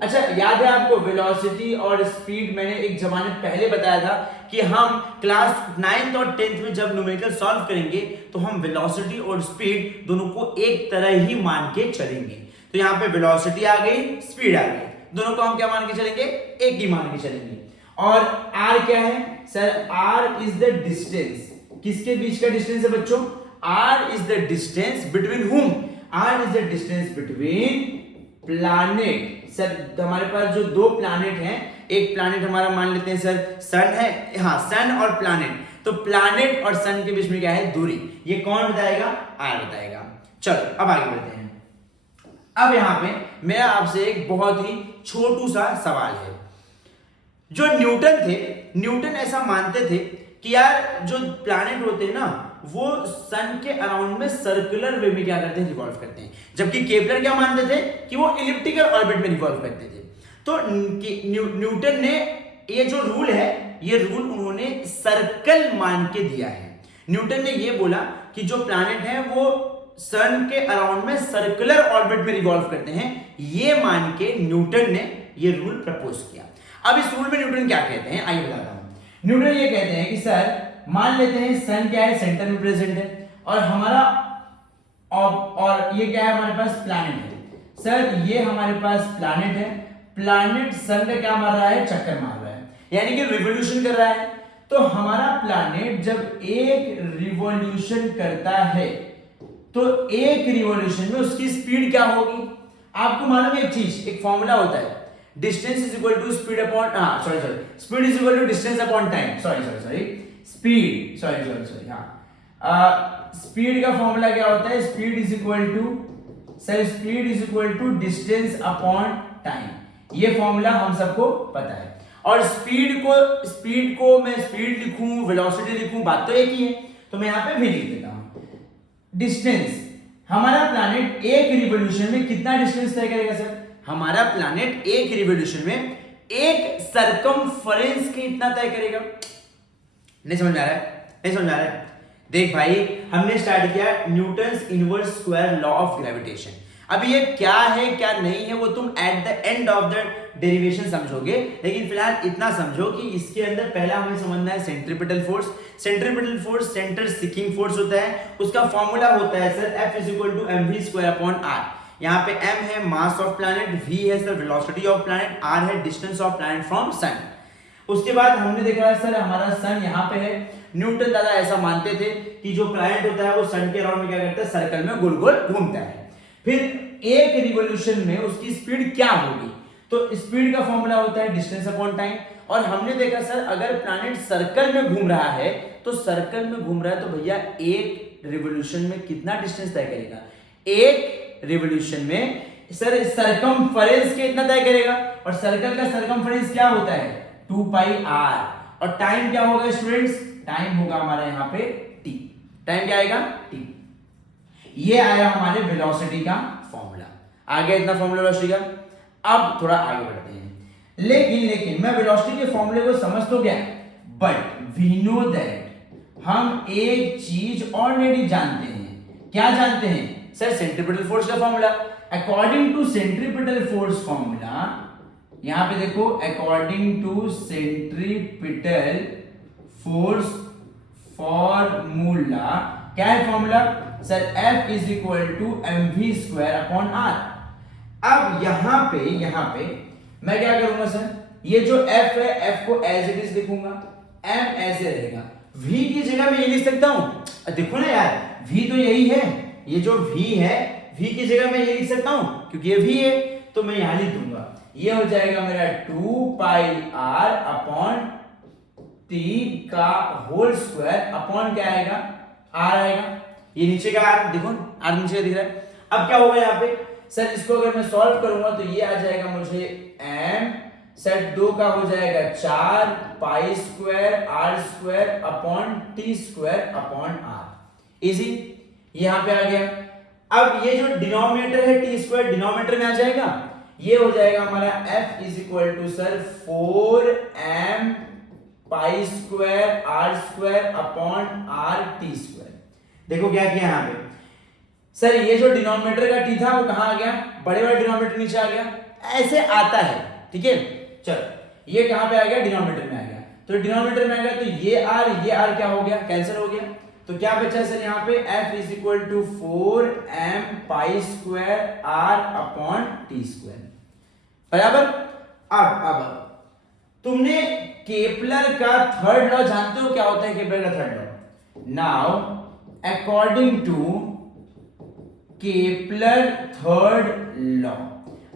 अच्छा याद है आपको वेलोसिटी और स्पीड मैंने एक जमाने पहले बताया था कि हम क्लास 9th और 10th में जब न्यूमेरिकल सॉल्व करेंगे तो हम वेलोसिटी और स्पीड दोनों को एक तरह ही मान के चलेंगे। तो यहाँ पे वेलोसिटी आ गई, स्पीड आ गई, दोनों को हम क्या मान के चलेंगे, एक ही मान के चलेंगे। और r क्या है sir, r is the distance, किसके बीच का डिस्टेंस है बच्चों, r is the distance between whom, r is the distance between planet. Sir हमारे पास जो दो प्लैनेट हैं, एक प्लैनेट हमारा मान लेते हैं सर सन है, हाँ सन और प्लैनेट, तो प्लैनेट और सन के बीच में क्या है, दूरी, ये कौन बताएगा, r बताएगा। चलो अब आगे बढ़ते हैं। अब यहां पे मेरा आपसे एक बहुत ही छोटू सा सवाल है। जो न्यूटन थे, न्यूटन ऐसा मानते थे कि यार जो प्लैनेट होते हैं ना वो सन के अराउंड में सर्कुलर वे में क्या करते हैं, रिवॉल्व करते हैं, जबकि केपलर क्या मानते थे कि वो इलिप्टिकल ऑर्बिट में रिवॉल्व करते थे। तो न्यूटन ने ये जो रूल है, ये रूल उन्होंने सर्कल मान के दिया है। न्यूटन ने ये बोला कि जो प्लैनेट है वो सन के अराउंड में सर्कुलर ऑर्बिट में रिवॉल्व करते हैं, ये मान के न्यूटन ने ये रूल प्रपोज किया। अब इस रूल में न्यूटन क्या कहते हैं, आइए बताता हूं। न्यूटन ये कहते हैं कि सर मान लेते हैं सन क्या है, सेंटर में प्रेजेंट है और हमारा और ये क्या है, हमारे पास प्लैनेट है। सर ये हमारे पास प्लैनेट है, प्लैनेट सन का क्या मार रहा है, चक्कर मार रहा है, यानी कि रिवॉल्यूशन कर रहा है। तो हमारा प्लैनेट जब एक रिवॉल्यूशन करता है तो एक रिवॉल्यूशन में उसकी स्पीड क्या होगी, आपको मालूम है एक चीज, एक फॉर्मूला होता है, distance is equal to speed upon speed is equal to distance upon time, speed का फॉर्मूला क्या होता है, speed is equal to distance upon time. ये फॉर्मूला हम सबको पता है। और स्पीड को मैं स्पीड लिखूं, वेलोसिटी लिखूं, बात तो एक ही है, तो मैं यहां पे भी लिख देता हूं। डिस्टेंस, हमारा प्लैनेट एक रिवॉल्यूशन में कितना डिस्टेंस तय करेगा सर, हमारा प्लैनेट एक रिवॉल्यूशन में एक सरकमफरेंस के इतना तय करेगा। नहीं समझ आ रहा है, नहीं समझ आ रहा है। देख भाई, हमने स्टार्ट किया Newton's inverse square law of gravitation. अब ये क्या है क्या नहीं है वो तुम at the end of the derivation समझोगे, लेकिन फिलहाल इतना समझो कि इसके अंदर पहला हमें समझना है centripetal force. Centripetal force centre seeking force होता है, उसका फॉर्मूला होता है sir F is equal to mv²/r। यहाँ पे m है मास ऑफ प्लैनेट, v है sir velocity of planet, r है distance of planet from sun. उसके बाद हमने देखा है सर हमारा सन यहाँ पे है। न्यूटन दादा ऐसा मानते थे कि जो प्लैनेट होता है वो सन के अराउंड में क्या करता है, सर्कल में गोल गोल घूमता है। फिर एक रिवॉल्यूशन में उसकी स्पीड क्या होगी, तो स्पीड का फॉर्मूला होता है डिस्टेंस अपॉन टाइम। और हमने देखा सर अगर प्लैनेट सर्कल में घूम रहा है तो सर्कल में घूम रहा है तो भैया एक रिवॉल्यूशन में कितना डिस्टेंस तय करेगा, एक रिवॉल्यूशन में सर सरकमफरेंस के इतना तय करेगा। और सर्कल का सरकमफरेंस क्या होता है, 2πr। और टाइम क्या होगा स्टूडेंट्स, टाइम होगा हमारा यहाँ पे t। टाइम क्या आएगा t। ये आया हमारे वेलोसिटी का फॉर्मूला। आ गया इतना फॉर्मूला वेलोसिटी का। अब थोड़ा आगे बढ़ते हैं। लेकिन मैं वेलोसिटी के फॉर्मूले को समझ तो गया, बट वी नो दैट हम एक चीज ऑलरेडी जानते हैं। क्या जानते हैं सर? सेंट्रीपिटल फोर्स का formula. According to centripetal force formula, यहां पे देखो, according to centripetal force formula, क्या है formula sir? F is equal to mv square upon r। अब यहां पे मैं क्या करूंगा सर? ये जो F है, F को एज इट इज लिखूंगा, m ऐसे रहेगा। v की जगह मैं ये लिख सकता हूं, देखो ना यार, v तो यही है, ये जो v है, v की जगह मैं ये लिख सकता हूं क्योंकि ये v है, तो मैं यहां लिख दूंगा। ये हो जाएगा मेरा 2 पाई r अपॉन t का होल स्क्वायर अपॉन क्या आएगा? r आएगा। ये नीचे का r देखो, r नीचे का दिख रहा है। अब क्या होगा यहाँ पे सर? इसको अगर मैं सॉल्व करूंगा तो ये आ जाएगा मुझे m सेट 2 का हो जाएगा 4 पाई square r square upon t square upon r। Easy, यहाँ पे आ गया। अब ये जो डिनोमिनेटर है t स्क्वायर, डिनोमिनेटर में आ जाएगा। ये हो जाएगा हमारा f is equal to sir 4m pi square r square upon r t square. देखो क्या किया यहाँ पे सर? ये जो डिनोमिनेटर का t था वो कहां आ गया? बड़े वाले डिनोमिनेटर नीचे आ गया। ऐसे आता है, ठीक है। चलो ये कहां पे आ गया? डिनोमिनेटर में आ गया। तो डिनोमिनेटर में आ गया तो ये r क्या हो गया? कैंसिल हो गया। तो क्या बचा सर यहाँ पे? f is equal to 4m pi square r upon t square बराबर। अब तुमने केपलर का थर्ड लॉ जानते हो? क्या होता है केपलर का third law? Now according to Kepler third law,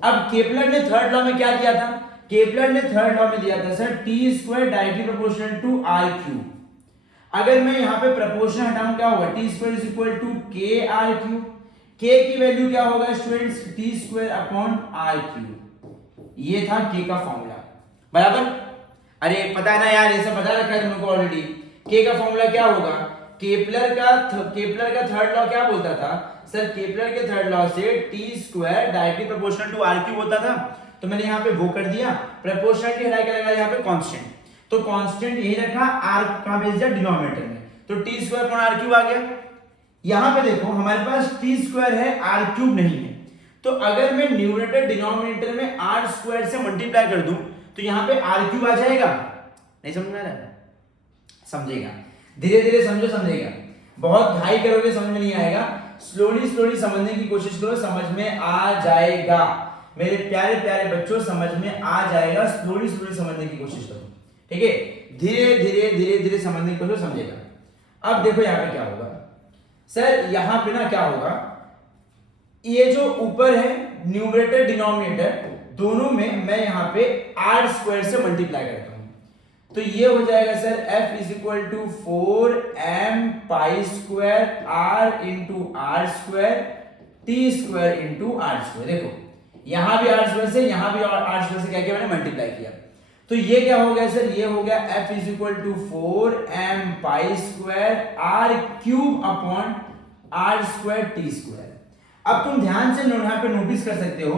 अब केपलर ने थर्ड लॉ में क्या दिया था? केपलर ने थर्ड लॉ में दिया था sir t square directly proportional to r cube. अगर मैं यहां पे प्रोपोर्शन हटाऊं क्या होगा? t square is equal to k r cube. k की वैल्यू क्या होगा students? t square upon r cube. ये था k का फॉर्मूला बराबर। अरे पता है ना यार, ये सब बता रखा है तुमको ऑलरेडी। k का फॉर्मूला क्या होगा? केपलर का थर्ड लॉ क्या बोलता था सर? केपलर के थर्ड लॉ से t square directly proportional to r cube होता था। तो मैंने यहाँ पे वो कर दिया, प्रोपोर्शनलिटी हटा के लगाया यहाँ पे कांस्टेंट। तो कांस्टेंट यही रखा, r कहां भेज दिया? डिनोमिनेटर में। तो t square upon r cube आ गया। यहाँ पे देखो हमारे पास t स्क्वायर है, r क्यूब नहीं है। तो अगर मैं न्यूमरेटर डिनोमिनेटर में r स्क्वायर से मल्टीप्लाई कर दूं तो यहाँ पे r क्यूब आ जाएगा। नहीं समझ में आ रहा है? समझेगा, धीरे धीरे समझेगा। बहुत हाई करोगे समझ में नहीं आएगा। स्लोली समझने की कोशिश करो, समझ में आ जाएगा। मेरे प्यारे प्यारे बच्चों, समझ में आ जाएगा। स्लोली समझने की कोशिश करो, ठीक है। धीरे धीरे समझने की कोशिश, समझेगा। अब देखो यहाँ पे क्या होगा सर? यहाँ पे ना क्या होगा, ये जो ऊपर है न्यूमरेटर डिनोमिनेटर दोनों में मैं यहाँ पे r स्क्वायर से मल्टीप्लाई करता हूँ। तो ये हो जाएगा sir f is equal to 4m pi square r into R square t square into R square. देखो यहां भी r स्क्वायर से, यहां भी r स्क्वायर से क्या किया मैंने? मल्टीप्लाई किया। तो ये क्या हो गया सर? ये हो गया f is equal to 4m pi square r cube upon r square t square. अब तुम ध्यान से यहाँ पे नोटिस कर सकते हो,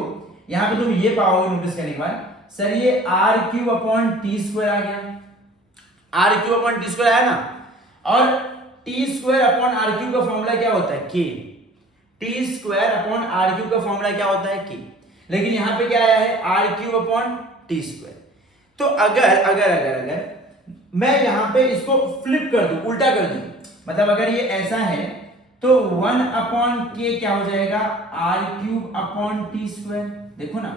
यहाँ पे तुम ये पाओगे नोटिस करने के बाद सर ये r cube upon t square आ गया। r cube upon t square आया ना, और t square upon r cube का फॉर्मूला क्या होता है? k। t square upon r cube का फॉर्मूला क्या होता है? k। लेकिन यहां पे क्या आया है? r cube upon t square. तो अगर मैं यहां पे इसको फ्लिप कर दूं, उल्टा कर दूं, मतलब अगर ये ऐसा है तो 1 अपॉन k क्या हो जाएगा? r cube upon t square. देखो ना,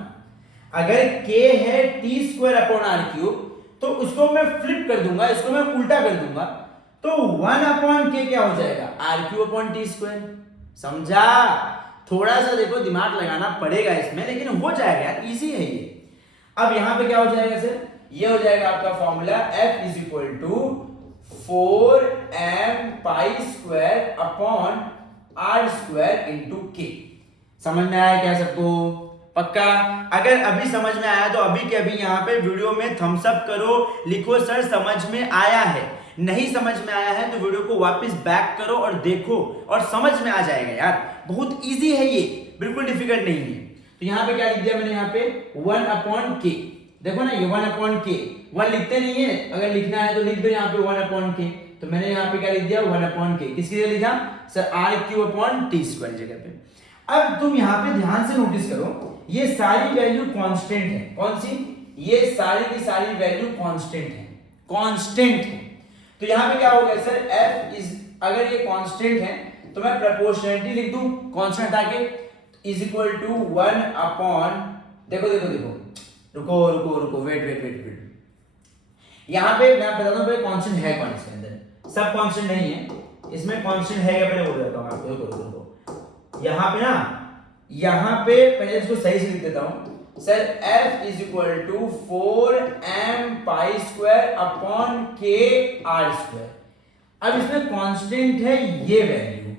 अगर k है t square upon r cube तो उसको मैं फ्लिप कर दूंगा, इसको मैं उल्टा कर दूंगा, तो 1 अपॉन k क्या हो जाएगा? r cube upon t square. समझा? थोड़ा सा देखो दिमाग लगाना पड़ेगा इसमें, लेकिन हो जाएगा यार, इजी है ये। अब यहां पे क्या हो जाएगा सर? ये हो जाएगा आपका formula f is equal to 4m pi square upon r square into k। समझ में आया क्या सबको? पक्का? अगर अभी समझ में आया तो अभी के अभी यहाँ पे वीडियो में थम्स अप करो, लिखो सर समझ में आया है। नहीं समझ में आया है तो वीडियो को वापस बैक करो और देखो और समझ में आ जाएगा यार। बहुत इजी है ये, बिल्कुल डिफिकल्ट नहीं है। तो यहाँ पे क्या लिख दिया मैंने, यहाँ पे 1/k। देखो ना ये 1/k, 1 लिखते नहीं है, अगर लिखना है तो लिख दो यहाँ पे 1/k। तो मैंने यहाँ पे क्या लिख दिया 1/k। किसकी जगह लिखा सर, r³ जगह पे। अब तुम यहाँ पे ध्यान से नोटिस करो, ये सारी वैल्यू कांस्टेंट है। कौन सी? ये सारी की सारी वैल्यू कांस्टेंट है, कांस्टेंट है। तो यहाँ पे क्या हो गया सर, f इज, अगर ये कांस्टेंट है तो मैं प्रोपोर्शनलिटी लिख दूं, कांस्टेंट आके इज इक्वल टू 1/, देखो देखो देखो, रुको रुको रुको, वेट। यहाँ पे मैं बता दूं भाई कांस्टेंट है कौन इसके अंदर, सब कांस्टेंट नहीं है, इसमें कांस्टेंट है क्या पहले बोल देता हूँ आपको। रुको यहाँ पे ना, यहाँ पे पहले इसको सही से लिख देता हूँ sir, f is equal to 4m²/k r²। अब इसमें कांस्टेंट है ये वैल्यू,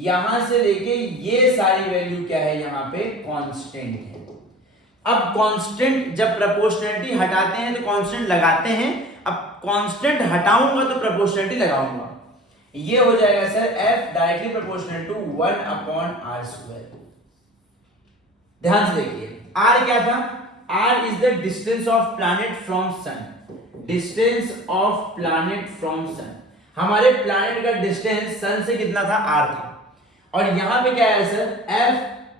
यहां से लेके ये सारी वैल्यू क्या है यहाँ पे कांस्टेंट है। अब कांस्टेंट जब प्रोपोर्शनलिटी हटाते हैं तो कांस्टेंट लगाते हैं, अब कांस्टेंट हटाऊंगा तो प्रोपोर्शनलिटी लगाऊंगा, ये हो जाएगा sir f directly proportional to 1/r²। ध्यान से देखिए, r क्या था, r is the distance of planet from sun, distance of planet from sun. हमारे प्लैनेट का डिस्टेंस सन से कितना था, r था। और यहां पे क्या है sir, f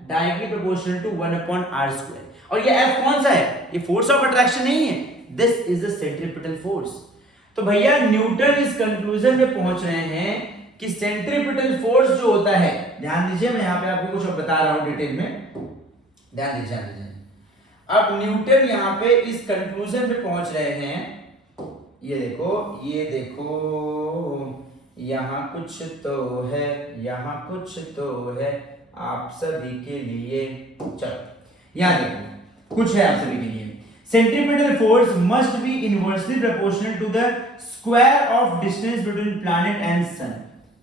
directly proportional to 1/r²। और ये f कौन सा है, ये फोर्स ऑफ अट्रैक्शन नहीं है, this is the centripetal force. तो भैया न्यूटन इस कंक्लूजन में पहुंच रहे हैं कि सेंट्रीपिटल फोर्स जो होता है, ध्यान दीजिए मैं यहां पे आपको कुछ बता रहा हूं डिटेल में, ध्यान दीजिए। अब न्यूटन यहां पे इस कंक्लूजन पे पहुंच रहे हैं, ये देखो यहां कुछ तो है, यहां कुछ तो है आप सभी के लिए। चलो यहां देखो कुछ है आप सभी के लिए। Centripetal force must be inversely proportional to the square of distance between planet and sun.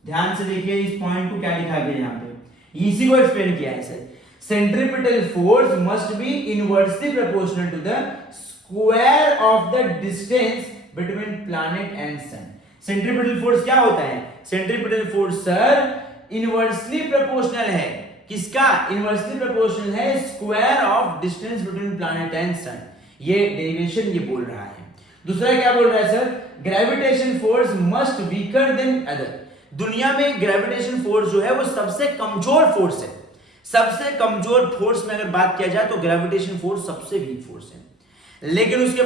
ध्यान से देखिए इस पॉइंट को क्या लिखा गया यहाँ पे, इसी को एक्सप्लेन किया है sir. Centripetal force must be inversely proportional to the square of the distance between planet and sun. Centripetal force क्या होता है, centripetal force sir inversely proportional है, किसका inversely proportional है, square of distance between planet and sun। ये derivation ये बोल रहा है। दूसरा क्या बोल रहा है sir, gravitation force must weaker than other। दुनिया में ग्रेविटेशन फोर्स जो है वो सबसे कमजोर फोर्स है। सबसे कमजोर फोर्स में अगर बात किया जाए तो ग्रेविटेशन फोर्स सबसे वीक फोर्स है। लेकिन उसके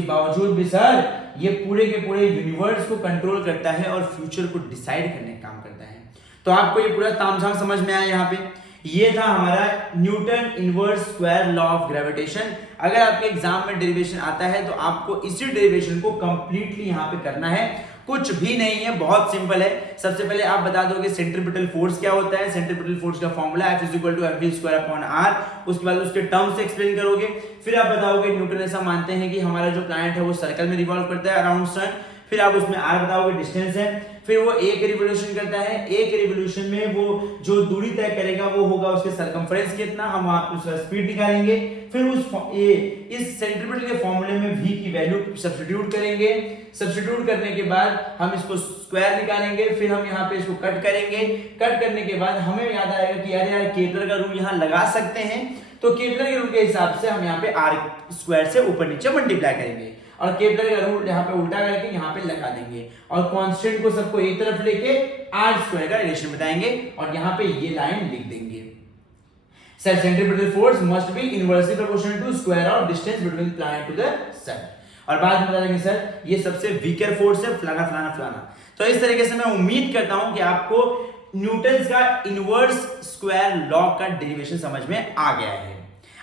बावजूद भी सर ये पूरे के पूरे यूनिवर्स को कंट्रोल करता है और फ्यूचर को डिसाइड करने का काम करता है। तो आपको ये पूरा तामझाम समझ में आया यहाँ पे। ये था हमारा Newton inverse square law of gravitation. अगर आपके एग्जाम में डेरिवेशन आता है तो आपको इसी डेरिवेशन को कंप्लीटली यहाँ पे करना है, कुछ भी नहीं है, बहुत सिंपल है। सबसे पहले आप बता दोगे सेंट्रीपिटल फोर्स क्या होता है, सेंट्रीपिटल फोर्स का फॉर्मूला F = mv²/r। उसके बाद उसके टर्म्स एक्सप्लेन करोगे, फिर आप बताओगे न्यूटन ऐसा मानते हैं कि हमारा जो प्लैनेट है वो सर्कल में रिवॉल्व करता है अराउंड सन। फिर आप उसमें r बताओगे डिस्टेंस है, फिर वो एक रिवोल्यूशन करता है, एक रिवोल्यूशन में वो जो दूरी तय करेगा वो होगा उसके सरकमफ्रेंस कितना, हम वहां पे उसका स्पीड निकालेंगे। फिर इस सेंट्रीपिटल के फॉर्मूले में v की वैल्यू सब्स्टिट्यूट करेंगे, सब्स्टिट्यूट करने के बाद हम इसको स्क्वायर निकालेंगे, फिर हम यहाँ पे इसको कट करेंगे। कट करने के बाद हमें याद आएगा कि अरे यार केपलर का रूल यहाँ लगा सकते हैं, तो केपलर के रूल के हिसाब से हम यहाँ पे r² से ऊपर नीचे मल्टीप्लाई करेंगे और केपलर का रूल यहाँ पे उल्टा करके यहाँ पे लगा देंगे और कांस्टेंट को सबको एक तरफ लेके r² का रिलेशन बताएंगे और यहाँ पे ये लाइन लिख देंगे। Sir centripetal force must be inversely proportional to square of distance between planet to the sun. और बाद में बता देंगे सर ये सबसे वीकर फोर्स है फलाना फलाना फलाना। तो इस तरीके से मैं उम्मीद करता हूं कि आपको न्यूटन का इनवर्स स्क्वायर लॉ का डेरिवेशन समझ में आ गया है।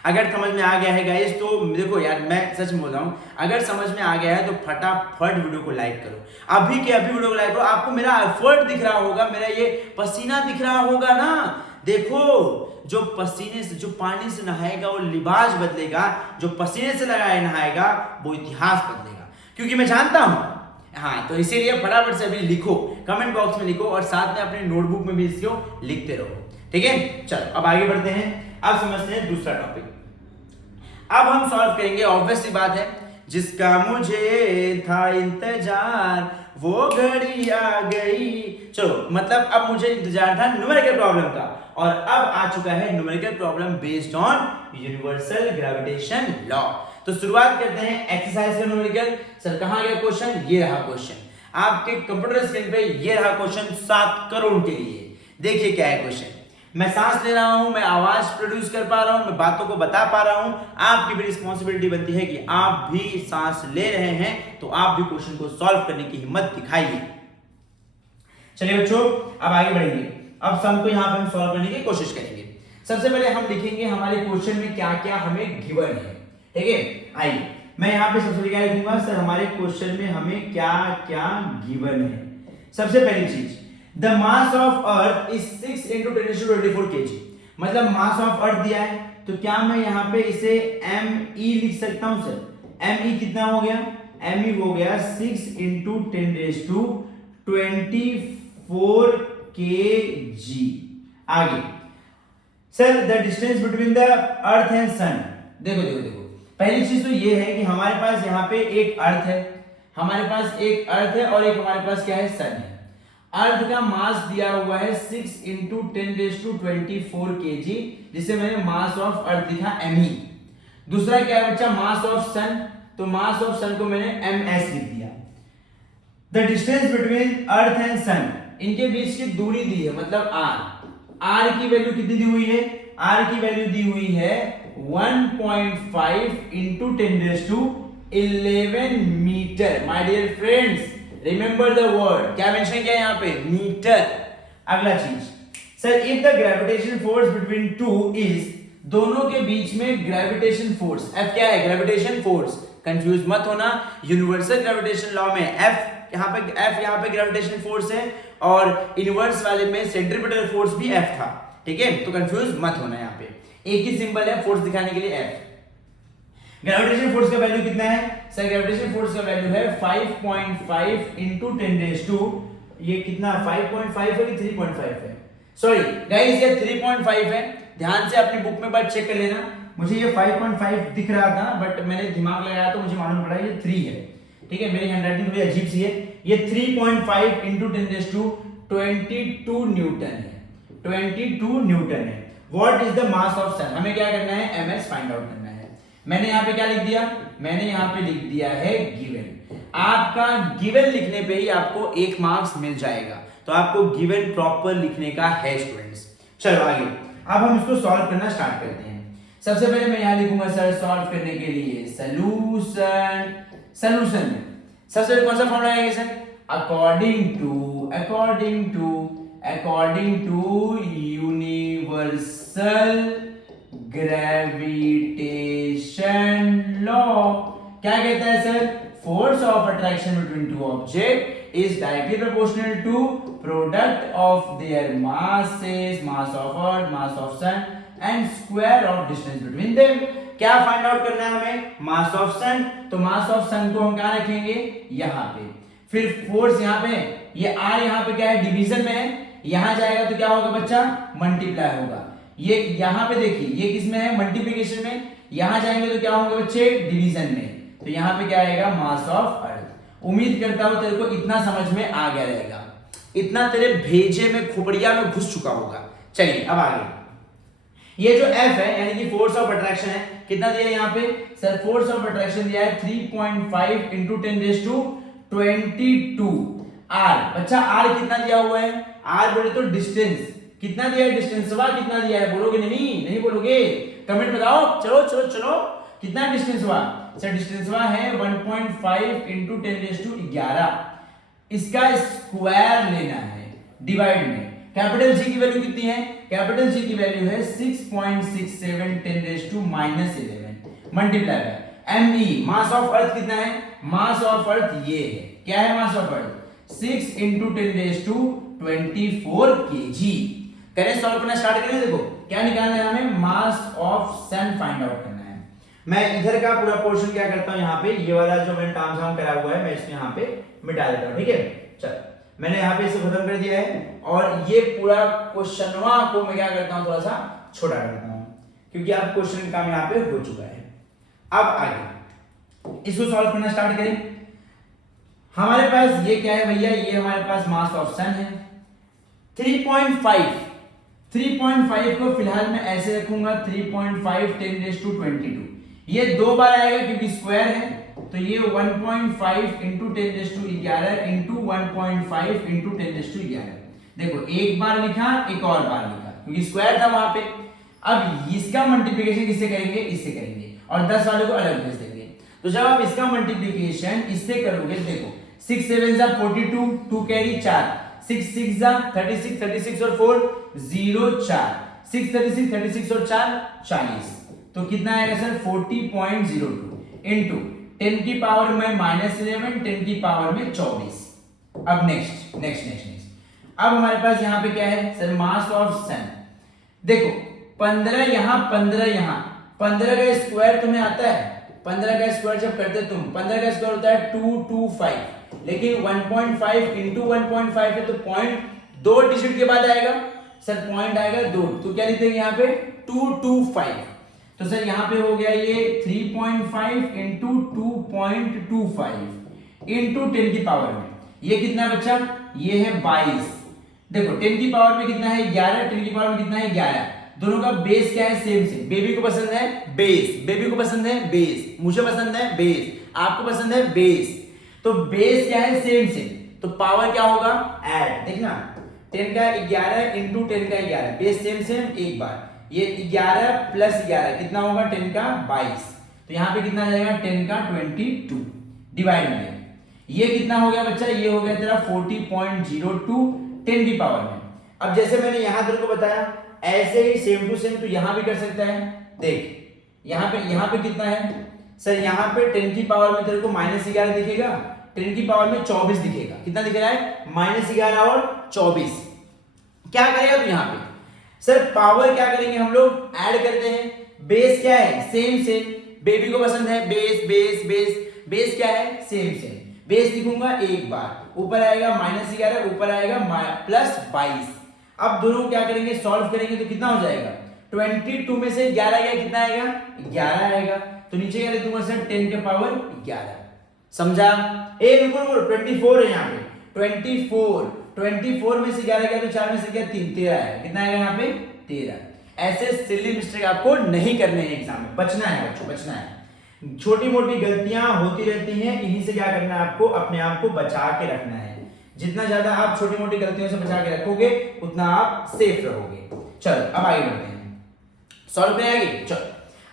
अगर समझ में आ गया है गाइस तो देखो यार मैं सच बोल रहा हूं, अगर समझ में आ गया है तो फटाफट वीडियो को लाइक करो, अभी के अभी वीडियो को लाइक करो। आपको मेरा एफर्ट दिख रहा होगा, मेरा ये पसीना दिख रहा होगा ना। देखो जो पसीने से, जो पानी से नहाएगा वो लिबास बदलेगा, जो पसीने से लगाए नहाएगा वो इतिहास बदलेगा, क्योंकि मैं जानता हूं। हाँ तो इसीलिए फटाफट से अभी लिखो, कमेंट बॉक्स में लिखो और साथ में अपने नोटबुक में भी इसको लिखते रहो, ठीक है। चलो अब आगे बढ़ते हैं। अब समझते हैं दूसरा टॉपिक। अब हम सॉल्व करेंगे, ऑब्वियस सी बात है, जिसका मुझे था इंतजार वो घड़ी आ गई। चलो, मतलब अब मुझे इंतजार था न्यूमेरिकल प्रॉब्लम का, और अब आ चुका है numerical problem based on universal gravitation law. तो शुरुआत करते हैं एक्सरसाइज का न्यूमेरिकल। सर कहां गया क्वेश्चन? ये रहा क्वेश्चन आपके कंप्यूटर स्क्रीन पे, ये रहा क्वेश्चन 7 करोड़ के लिए। देखिए क्या है क्वेश्चन। मैं सांस ले रहा हूं, मैं आवाज प्रोड्यूस कर पा रहा हूं, मैं बातों को बता पा रहा हूं। आपकी भी रिस्पॉन्सिबिलिटी बनती है कि आप भी सांस ले रहे हैं, तो आप भी क्वेश्चन को सॉल्व करने की हिम्मत दिखाइए। चलिए बच्चों, अब आगे बढ़ेंगे। अब सम को यहां पे हम सॉल्व करने की कोशिश करेंगे। सबसे पहले हम लिखेंगे हमारे क्वेश्चन में क्या क्या हमें गिवन है। ठीक है, आइए मैं यहाँ पे सबसे पहले क्या लिखूंगा, सर हमारे क्वेश्चन में हमें क्या क्या गिवन है। सबसे पहली चीज, the mass of earth is 6 × 10⁻24 kg। मतलब मास ऑफ अर्थ दिया है, तो क्या मैं यहाँ पे इसे me लिख सकता हूं? सर me कितना हो गया? me हो गया 6 × 10⁻24 kg। आगे sir the distance between the earth and sun. देखो देखो देखो, पहली चीज तो ये है कि हमारे पास यहाँ पे एक अर्थ है, हमारे पास एक अर्थ है और एक हमारे पास क्या है? सन है। अर्थ का मास दिया हुआ है 6 × 10⁻24 kg, जिसे मैंने मास ऑफ अर्थ लिखा me। दूसरा क्या है बच्चा? Mass of sun. तो मास ऑफ सन को मैंने ms लिख दिया। The distance between earth and sun, इनके बीच की दूरी दी है, मतलब r की वैल्यू कितनी दी हुई है? r की वैल्यू दी हुई है 1.5 × 10⁻11 metre. My dear friends, remember the word, क्या मेंशन किया है यहाँ पे? मीटर। अगला चीज, sir if the gravitation force between two is, दोनों के बीच में ग्रेविटेशन फोर्स F क्या है? Gravitation force. कंफ्यूज मत होना, यूनिवर्सल ग्रेविटेशन लॉ में F यहाँ पे ग्रेविटेशन फोर्स है, और इनवर्स वाले में सेंट्रीपिटल फोर्स भी F था। ठीक है, तो कंफ्यूज मत होना, यहाँ पे एक ही सिंबल है फोर्स दिखाने के लिए F। ग्रेविटेशन फोर्स का वैल्यू कितना है? सर ग्रेविटेशन फोर्स का वैल्यू है 5.5 × 10⁻, ये कितना 5.5 है कि 3.5 है? सॉरी गाइस, ये 3.5 है। ध्यान से अपनी बुक में बात चेक कर लेना। मुझे ये 5.5 दिख रहा था, बट मैंने दिमाग लगाया तो मुझे मालूम पड़ा ये 3 है। ठीक है, मेरी हैंडराइटिंग थोड़ी अजीब सी है। ये 3.5 × 10⁻22 न्यूटन है। 22 न्यूटन है। What is the mass of sun? हमें क्या करना है? ms फाइंड आउट करना है। मैंने यहाँ पे क्या लिख दिया? मैंने यहाँ पे लिख दिया है गिवन। आपका गिवन लिखने पे ही आपको 1 मार्क्स मिल जाएगा, तो आपको गिवन प्रॉपर लिखने का है स्टूडेंट्स। चलो आगे, अब हम इसको सॉल्व करना स्टार्ट करते हैं। सबसे पहले मैं यहाँ लिखूंगा सर सॉल्व करने के लिए सॉल्यूशन। सॉल्यूशन में सबसे पहले कौन सा फॉर्मूला आएगा sir? According to universal gravitation law. क्या कहता है sir? Force of attraction between two object is directly proportional to product of their masses, mass of earth, mass of sun and square of distance between them. क्या find out करना है हमें? Mass of sun. तो mass of sun को हम कहां रखेंगे? यहां पे। फिर फोर्स यहां पे, ये r यहां पे क्या है? डिवीजन में है, यहां जाएगा तो क्या होगा बच्चा? मल्टीप्लाई होगा। ये यहां पे देखिए, ये किस में है? मल्टीप्लिकेशन में। यहां जाएंगे तो क्या होंगे बच्चे? डिवीजन में। तो यहां पे क्या आएगा? मास ऑफ अर्थ। उम्मीद करता हूं तेरे को इतना समझ में आ गया रहेगा, इतना तेरे भेजे में खोपड़िया में घुस चुका होगा। चलिए अब आगे, ये जो F है यानी कि फोर्स ऑफ अट्रैक्शन है, कितना दिया है यहाँ पे? सर फोर्स ऑफ अट्रैक्शन दिया है 3.5 × 10⁻22 R। बच्चा R कितना दिया हुआ है? R बोले तो डिस्टेंस कितना दिया है? डिस्टेंस वा कितना दिया है? बोलोगे नहीं? नहीं बोलोगे? कमेंट बताओ। चलो चलो चलो, कितना डिस्टेंस वा? सर डिस्टेंस वा है 1.5 × 10⁻11। इसका स्क्वायर लेना है डिवाइड में। कैपिटल G की वैल्यू कितनी है? कैपिटल G की वैल्यू है 6.67 10⁻11 multiply by me। Mass of earth कितना है? मास ऑफ अर्थ ये है, क्या है मास ऑफ अर्थ? 6 × 10⁻24 kg। करें सॉल्व करना स्टार्ट करें। देखो क्या निकालना है हमें? Mass of sun find out करना है। मैं इधर का पूरा पोर्शन क्या करता हूं, यहाँ पे ये वाला जो मैंने तामझाम करा हुआ है मैं इसको यहाँ पे मिटा देता हूं। ठीक है, चल मैंने यहाँ पे इसे खत्म कर दिया है, और ये पूरा क्वेश्चनवा को मैं क्या करता हूँ? थोड़ा सा छोटा करता हूँ। क्योंकि अब क्वेश्चन काम यहाँ पे हो चुका है। अब आगे इसको सॉल्व करना स्टार्ट करें। हमारे पास ये क्या है भैया, ये हमारे पास मास ऑफ सन है 3.5। 3.5 को फिलहाल मैं ऐसे रखूंगा 3.5 10⁻²²। ये 2 बार आएगा क्योंकि स्क्वायर है, तो ये 1.5 इंटू 10⁻11 इंटू 1.5 इंटू 10⁻11। देखो एक बार लिखा, एक और बार लिखा क्योंकि स्क्वायर था वहां पे। अब इसका मल्टीप्लिकेशन किससे करेंगे, इससे करेंगे, और 10 वाले को अलग भेज देंगे। तो जब आप इसका मल्टीप्लिकेशन इससे करोगे, देखो 6 7 जा 42, 2 कैरी 4, 6 6 जा 36, 36 और 4 0 4, 6 36 36 और 4 40। तो कितना आएगा सर 40.02 इंटू 10 की पावर में -11, 10 की पावर में 24। अब नेक्स्ट नेक्स्ट नेक्स्ट नेक्स्ट अब हमारे पास यहाँ पे क्या है सर, मास ऑफ सन। देखो 15 यहाँ 15 यहाँ, 15 का स्क्वायर तुम्हें आता है, 15 का स्क्वायर जब करते तुम 15 का स्क्वायर होता है 225, लेकिन 1.5 इंटू 1.5 है तो पॉइंट 2 डिजिट के बाद आएगा सर, पॉइंट आएगा 2, तो क्या लिख देंगे यहाँ पे 225। तो सर यहाँ पे हो गया ये 3.5 इंटू 2.25 इंटू 10 की पावर में, ये कितना बच्चा, ये है 22। देखो 10 की पावर में कितना है 11, 10 की पावर में कितना है 11, दोनों का बेस क्या है सेम सेम। बेबी को पसंद है बेस, बेबी को पसंद है बेस, मुझे पसंद है बेस, आपको पसंद है बेस, तो बेस क्या है सेम सेम, तो पावर क्या होगा ऐड। देखना 10 का 11 इंटू 10 का 11, बेस सेम सेम, एक बार ये 11 प्लस 11 कितना होगा 10 का 22, तो यहाँ पे कितना आ जाएगा 10 का 22 डिवाइड में ये कितना हो गया बच्चा, ये हो गया तेरा 40.02 10 की पावर में। अब जैसे मैंने यहां तेरे को बताया ऐसे ही सेम टू सेम तो यहां भी कर सकता है। देख यहाँ पे कितना है सर, यहाँ पे 10 की पावर में तेरे को -11 दिखेगा, 10 की पावर में 24 दिखेगा, कितना दिख रहा है -11 और 24। क्या करेगा तो यहाँ पे सर पावर क्या करेंगे हम लोग ऐड करते हैं, बेस क्या है सेम सेम, बेबी को पसंद है बेस बेस बेस, बेस क्या है सेम सेम, बेस लिखूंगा एक बार, ऊपर आएगा -11, ऊपर आएगा +22। अब दोनों क्या करेंगे सॉल्व करेंगे तो कितना हो जाएगा 22 में से 11 गया कितना आएगा 11 आएगा, तो नीचे क्या लिख दूंगा सर 10 के पावर 11। समझा, ए बिल्कुल 24 है यहाँ पे 24 में से 11 गया तो 4 में से क्या 3 13 है, कितना आएगा यहाँ पे 13। ऐसे सिली मिस्टेक आपको नहीं करने हैं एग्जाम में, बचना है बच्चों बचना है। छोटी मोटी गलतियां होती रहती हैं, इन्हीं से क्या करना है आपको अपने आप को बचा के रखना है। जितना ज्यादा आप छोटी मोटी गलतियों से बचा के रखोगे उतना आप सेफ रहोगे। चलो अब आगे बढ़ते हैं, सॉल्व करें आगे। चलो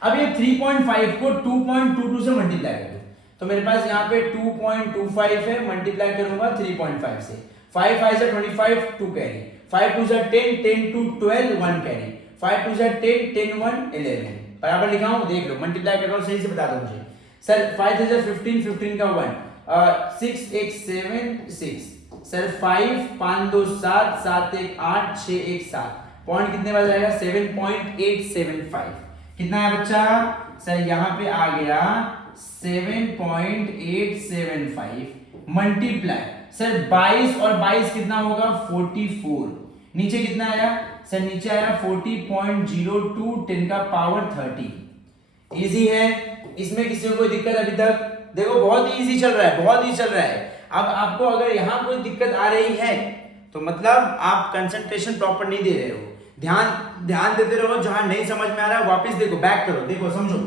अब ये 3.5 को 2.22 से मल्टीप्लाई कर दो, तो मेरे पास यहाँ पे 2.25 है, मल्टीप्लाई करूंगा 3.5 से, 5 5 से 25 2 कैरी, 5 2 से 10 10 2 12 1 कैरी, 5 2 से 10 10 1 11 बराबर लिखा हूं, देख लो मल्टीप्लाई कर रहा हूं, सही से बता दो मुझे सर। 5 3 से 15 15 का 1 6 1 7 6 सर, 5 5 2 7 7 1 8 6 1 7, पॉइंट कितने बार जाएगा 7.875। कितना है बच्चा सर, यहाँ पे आ गया 7.875 मल्टीप्लाई सर 22 और 22 कितना होगा 44, नीचे कितना आया सर, नीचे आया 40.02 10 का पावर 30। इजी है, इसमें किसी को कोई दिक्कत अभी तक, देखो बहुत इजी चल रहा है, बहुत इजी चल रहा है। अब आपको अगर यहां कोई दिक्कत आ रही है तो मतलब आप कंसंट्रेशन प्रॉपर नहीं दे रहे हो, ध्यान देते रहो, जहां नहीं समझ में आ रहा है वापस देखो, बैक करो, देखो समझो।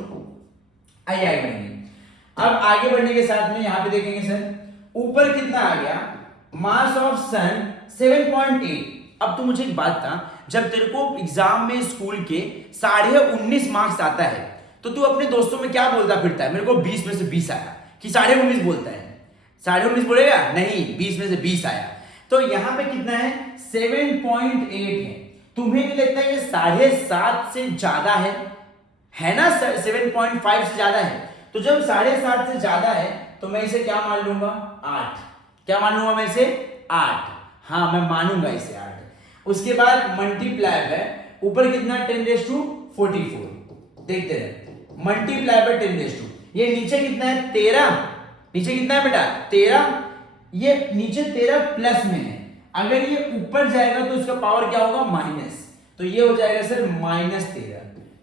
आइए आगे बढ़ेंगे। अब आगे बढ़ने के साथ में यहां पे देखेंगे सर ऊपर कितना आ गया, मास ऑफ सन 7.8। अब तो मुझे एक बात था, जब तेरे को एग्जाम में स्कूल के 19.5 मार्क्स आता है तो तू अपने दोस्तों में क्या बोलता फिरता है, मेरे को 20 में से 20 आया, कि 19.5 बोलता है, 19.5 बोलेगा नहीं, 20 में से 20 आया। तो यहां पे कितना है 7.8 है, तुम्हें भी लगता है ये 7.5 से ज्यादा है ना, 7.5 से ज्यादा है, तो जब 7.5 से ज्यादा है तो मैं इसे क्या मान लूंगा 8, क्या मान लूंगा मैं इसे 8, हाँ मैं मानूंगा इसे 8। उसके बाद मल्टीप्लाई है ऊपर कितना 10⁻44, देखते रहे मल्टीप्लाई बाय 10⁻, ये नीचे कितना है 13, नीचे कितना है बेटा 13, ये नीचे 13 प्लस में है, अगर ये ऊपर जाएगा तो इसका पावर क्या होगा माइनस, तो ये हो जाएगा सर -13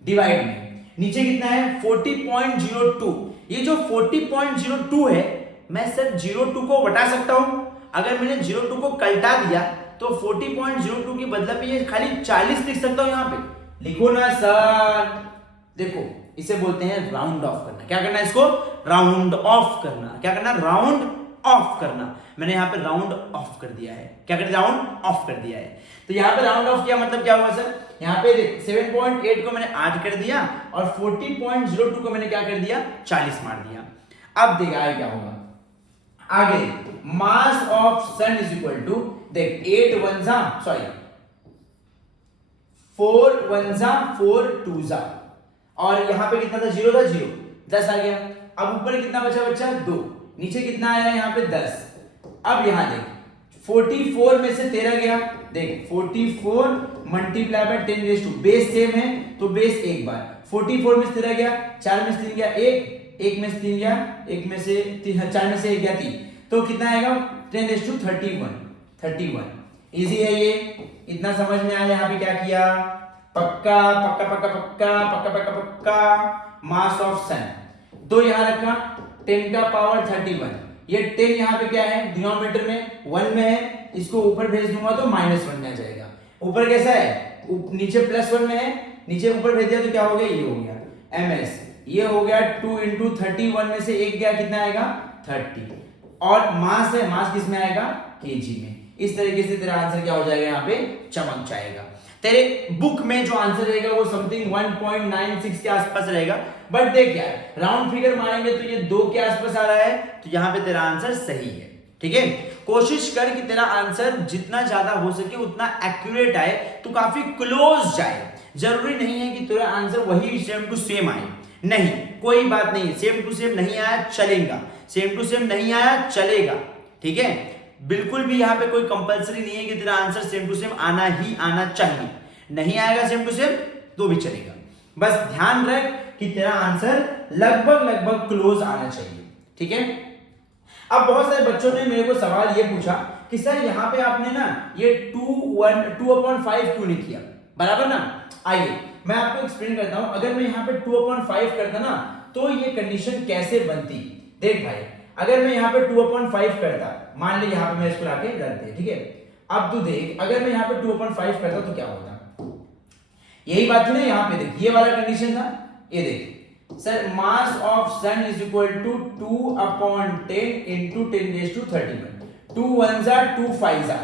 डिवाइड में नीचे कितना है 40.02। ये जो 40.02 है मैं सिर्फ 02 को बटा सकता हूं। अगर मैंने 02 को कल्टा दिया तो 40.02 के बदले पे ये खाली 40 लिख सकता हूं। यहां पे लिखो ना सर, देखो इसे बोलते हैं राउंड ऑफ करना। क्या करना है इसको? राउंड ऑफ करना। क्या करना? राउंड ऑफ करना। मैंने यहाँ पे राउंड ऑफ कर दिया है। क्या कर दिया? राउंड ऑफ कर दिया है। तो यहाँ पे राउंड ऑफ किया मतलब क्या हुआ सर? यहाँ पे देख 7.8 को मैंने 8 कर दिया और 40.02 को मैंने क्या कर दिया? 40 मार दिया। अब देख आगे क्या होगा। आगे mass of sun is equal to, देख 8 1 जा सॉरी 4 1 जा 4 2 जा, और यहां पे कितना था? 0 था, 0 10 आ गया। अब ऊपर कितना बचा? बच्चा 2। नीचे कितना आया? यहाँ पे 10। अब यहां देख 44 में से 13 गया। देख 44 multiply by 10 raise to, base same है तो बेस एक बार। 44 में से 13 गया, 4 में से 3 गया 1, 1 में से 3 गया, 1 में से 3, 4 में से 1 गया 3, तो कितना आएगा? 10 रेज़ टू 31। इजी है ये, इतना समझ में आया। यहाँ पे क्या किया? पक्का पक्का पक्का पक्का पक्का पक्का पक्का मास ऑफ सन 2 यहां रखा, 10 का पावर 31। ये 10 यहाँ पे क्या है? डिनोमिनेटर में 1 में है, इसको ऊपर भेज दूंगा तो -1 में आ जाएगा। ऊपर कैसा है? नीचे +1 में है, नीचे ऊपर भेज दिया तो क्या हो गया? ये हो गया ms। ये हो गया 2 × 31 में से 1 गया, कितना आएगा? 30। और मास है, मास किस में आएगा? kg में। इस तरीके से तेरा आंसर क्या हो जाएगा? यहाँ पे चमक जाएगा। तेरे बुक में जो आंसर रहेगा वो समथिंग 1.96 के आसपास रहेगा, बट देख यार राउंड फिगर मारेंगे तो ये 2 के आसपास आ रहा है, तो यहाँ पे तेरा आंसर सही है। ठीक है, कोशिश कर कि तेरा आंसर जितना ज्यादा हो सके उतना एक्यूरेट आए, तो काफी क्लोज जाए। जरूरी नहीं है कि तेरा आंसर वही सेम टू सेम आए, नहीं, कोई बात नहीं। सेम टू सेम नहीं आया चलेगा, सेम टू सेम नहीं आया चलेगा। ठीक है, बिल्कुल भी यहाँ पे कोई कंपलसरी नहीं है कि तेरा आंसर सेम टू सेम आना ही आना चाहिए। नहीं आएगा सेम टू सेम तो भी चलेगा, बस ध्यान रख कि तेरा आंसर लगभग क्लोज आना चाहिए। ठीक है, अब बहुत सारे बच्चों ने मेरे को सवाल ये पूछा कि सर यहाँ पे आपने ना ये 2/5 क्यों नहीं किया? बराबर ना। आइए मैं आपको एक्सप्लेन करता हूं। अगर मैं यहाँ पे 2/5 करता ना तो ये कंडीशन कैसे बनती। देख भाई, अगर मैं यहाँ पे 2/5 करता, मान ले यहाँ पे मैं इसको लाके रख दे, ठीक है। अब तू देख, अगर मैं यहाँ पे 2/5 करता तो क्या होता? यही बात थी ना, यहाँ पे देख ये वाला कंडीशन था। ये देख sir, mass of sun is equal to 2/10 into 10⁻31। 2 1 जा 2 5 जा,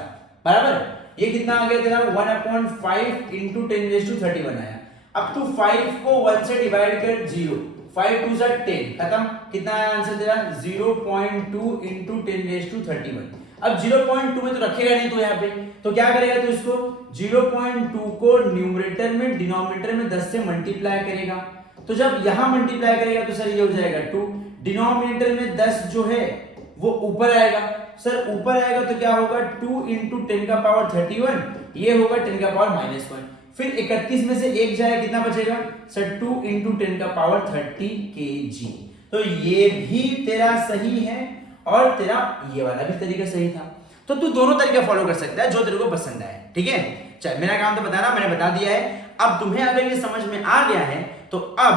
बराबर। ये कितना आ गया तेरा? 1/5 इंटू 10⁻31 आया। अब तू 5 को 1 से डिवाइड कर 0, 5 2 जा 10, खत्म। कितना आया आंसर तेरा? 0.2 इंटू 10⁻31। अब 0.2 में तो रखेगा नहीं तो यहाँ पे, तो क्या करेगा? तो इसको 0.2 को न्यूमरेटर में डिनोमिनेटर में 10 से मल्टीप्लाई करेगा। तो जब यहां मल्टीप्लाई करेगा तो सर ये हो जाएगा 2। डिनोमिनेटर में 10 जो है वो ऊपर आएगा। सर ऊपर आएगा तो क्या होगा? 2 इंटू 10 का पावर 31, ये होगा 10 का पावर -1। फिर 31 में से 1 जाए, कितना बचेगा? सर 2 इंटू 10 का पावर 30 kg। तो ये भी तेरा सही है और तेरा ये वाला भी तरीका सही था। तो तू दोनों तरीके फॉलो कर सकता है जो तेरे को पसंद आए। ठीक है, चल मेरा काम तो बताना, मैंने बता दिया है। अब तुम्हें अगर ये समझ में आ गया है तो अब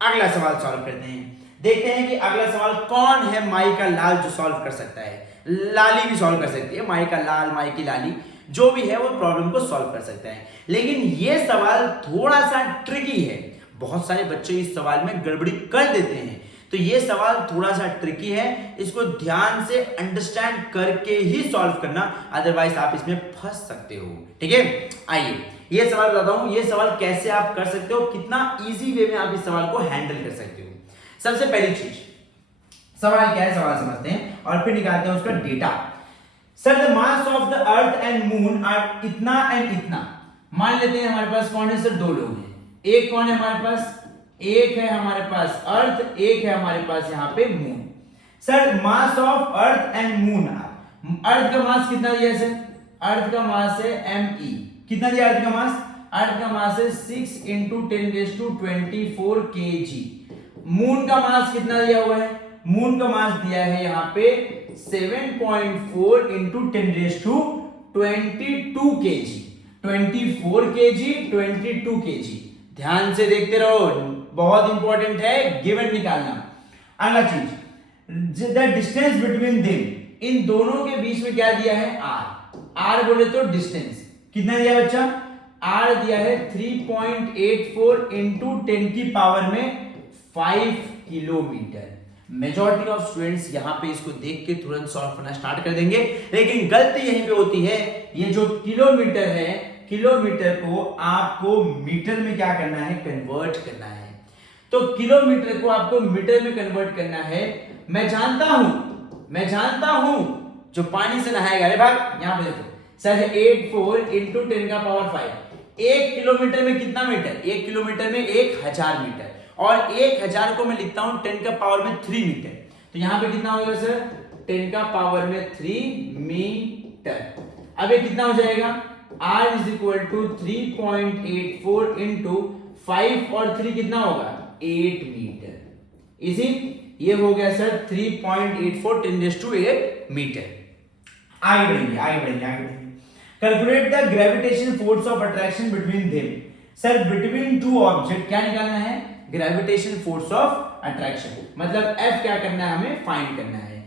अगला सवाल सॉल्व करते हैं। देखते हैं कि अगला सवाल कौन है माई का लाल जो सॉल्व कर सकता है। लाली भी सॉल्व कर सकती है, माई का लाल, माई की लाली, जो भी है वो प्रॉब्लम को सॉल्व कर सकता है। लेकिन ये सवाल थोड़ा सा ट्रिकी है। बहुत सारे बच्चे इस सवाल में गड़बड़ी कर देते हैं, तो ये सवाल थोड़ा सा ट्रिकी है। इसको ध्यान से अंडरस्टैंड करके ही सॉल्व करना, अदरवाइज आप इसमें फंस सकते हो। ठीक है, आइए ये सवाल बताता हूं। ये सवाल कैसे आप कर सकते हो, कितना इजी वे में आप इस सवाल को हैंडल कर सकते हो। सबसे पहली चीज, सवाल क्या है, सवाल समझते हैं और फिर निकालते हैं उसका data. Sir the mass of the earth and moon are इतना एंड इतना। मान लेते हैं हमारे पास कौन है सर? 2 लोग हैं। एक कौन है हमारे पास? एक है हमारे पास अर्थ, एक है हमारे पास यहाँ पे moon. Sir mass of earth and moon, earth का मास कितना दिया सर? अर्थ का मास है me। कितना दिया अर्थ का मास? अर्थ का मास है 6 इंटू 10⁻24 kg। मून का मास कितना दिया हुआ है? मून का मास दिया है यहाँ पे 7.4 इंटू 10⁻22 kg। 24 kg, 22 kg। ध्यान से देखते रहो, बहुत इंपॉर्टेंट है गिवन निकालना। अगला चीज, द डिस्टेंस बिटवीन देम, इन दोनों के बीच में क्या दिया है, आर बोले तो डिस्टेंस कितना दिया बच्चा, आर दिया है 3.84 इंटू 10 की पावर में 5 किलोमीटर। मेजॉरिटी ऑफ स्टूडेंट्स यहां पे इसको देख के तुरंत सॉल्व करना स्टार्ट कर देंगे, लेकिन गलती यहीं पे होती है, ये जो किलोमीटर है, किलोमीटर को आपको मीटर में क्या करना है, कन्वर्ट करना है। तो किलोमीटर को आपको मीटर में कन्वर्ट करना है। मैं जानता हूं जो पानी से नहाएगा, अरे भाई यहां पे देखो सर 84 इंटू 10 का पावर 5, 1 किलोमीटर में कितना मीटर, 1 किलोमीटर में 1000 मीटर, और 1000 को मैं लिखता हूं 10 का पावर में 3 मीटर। तो यहां पे कितना होगा सर, 10 का पावर में 3 मीटर। अब ये कितना हो जाएगा, r is equal to 3.84 into 5 और 3 कितना होगा, 8 मीटर। इसी ये हो गया सर 3.84 10⁸ मीटर। आगे बढ़ेंगे। Calculate the gravitation force of attraction between them. Sir between two object क्या निकालना है, ग्रेविटेशन फोर्स ऑफ अट्रैक्शन, मतलब F क्या करना है, हमें फाइंड करना है।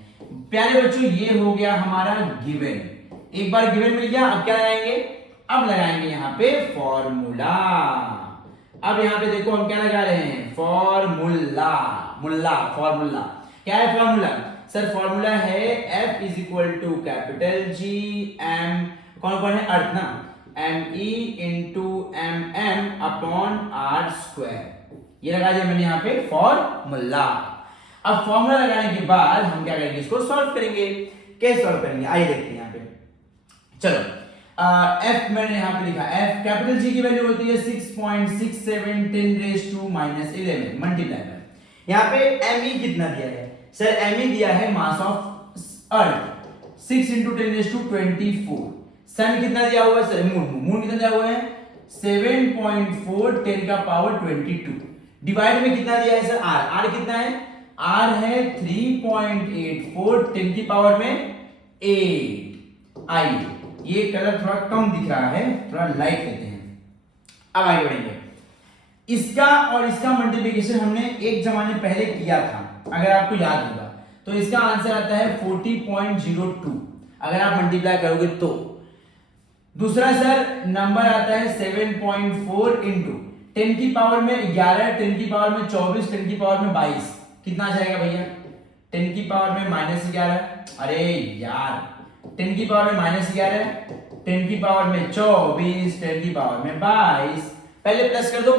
प्यारे बच्चों ये हो गया हमारा गिवन, एक बार गिवन मिल गया, अब क्या लगाएंगे, अब लगाएंगे यहाँ पे फॉर्मूला। अब यहाँ पे देखो हम क्या लगा रहे हैं, फॉर्मूला। क्या है फॉर्मूला, सर फॉर्मूला है F is equal to capital G M, कौन है, अर्थ ना, ME into MM upon R square. ये लगा दिया मैंने यहाँ पे फॉर्मूला। अब फॉर्मूला लगाने के बाद हम क्या करेंगे, इसको सॉल्व करेंगे। कैसे सॉल्व करेंगे, आइए देखते हैं यहाँ पे। चलो F मैंने यहाँ पे लिखा, F कैपिटल G की वैल्यू होती है 6.67 10⁻11 मल्टीप्लाई में। यहाँ पे ME कितना दिया है, सर ME दिया है मास ऑफ अर्थ 6 इंटू 10⁻24। सन कितना दिया हुआ है, सर मून कितना दिया हुआ है 7.4 10 का पावर 22। डिवाइड में कितना दिया है सर, R कितना है, R है 3.84 10 की पावर में 8। आइए ये कलर थोड़ा कम दिख रहा है, थोड़ा लाइट लेते हैं। अब आगे बढ़ेंगे, इसका और इसका मल्टीप्लिकेशन हमने एक जमाने पहले किया था, अगर आपको याद होगा, तो इसका आंसर आता है 40.02 अगर आप मल्टीप्लाई करोगे तो। दूसरा सर नंबर आता है 7.4 इंटू 10 की पावर में 11, 10 की पावर में 24, 10 की पावर में 22, कितना आ जाएगा भैया, 10 की पावर में -11, अरे यार 10 की पावर में -11, 10 की पावर में 24, 10 की पावर में 22, पहले प्लस कर दो,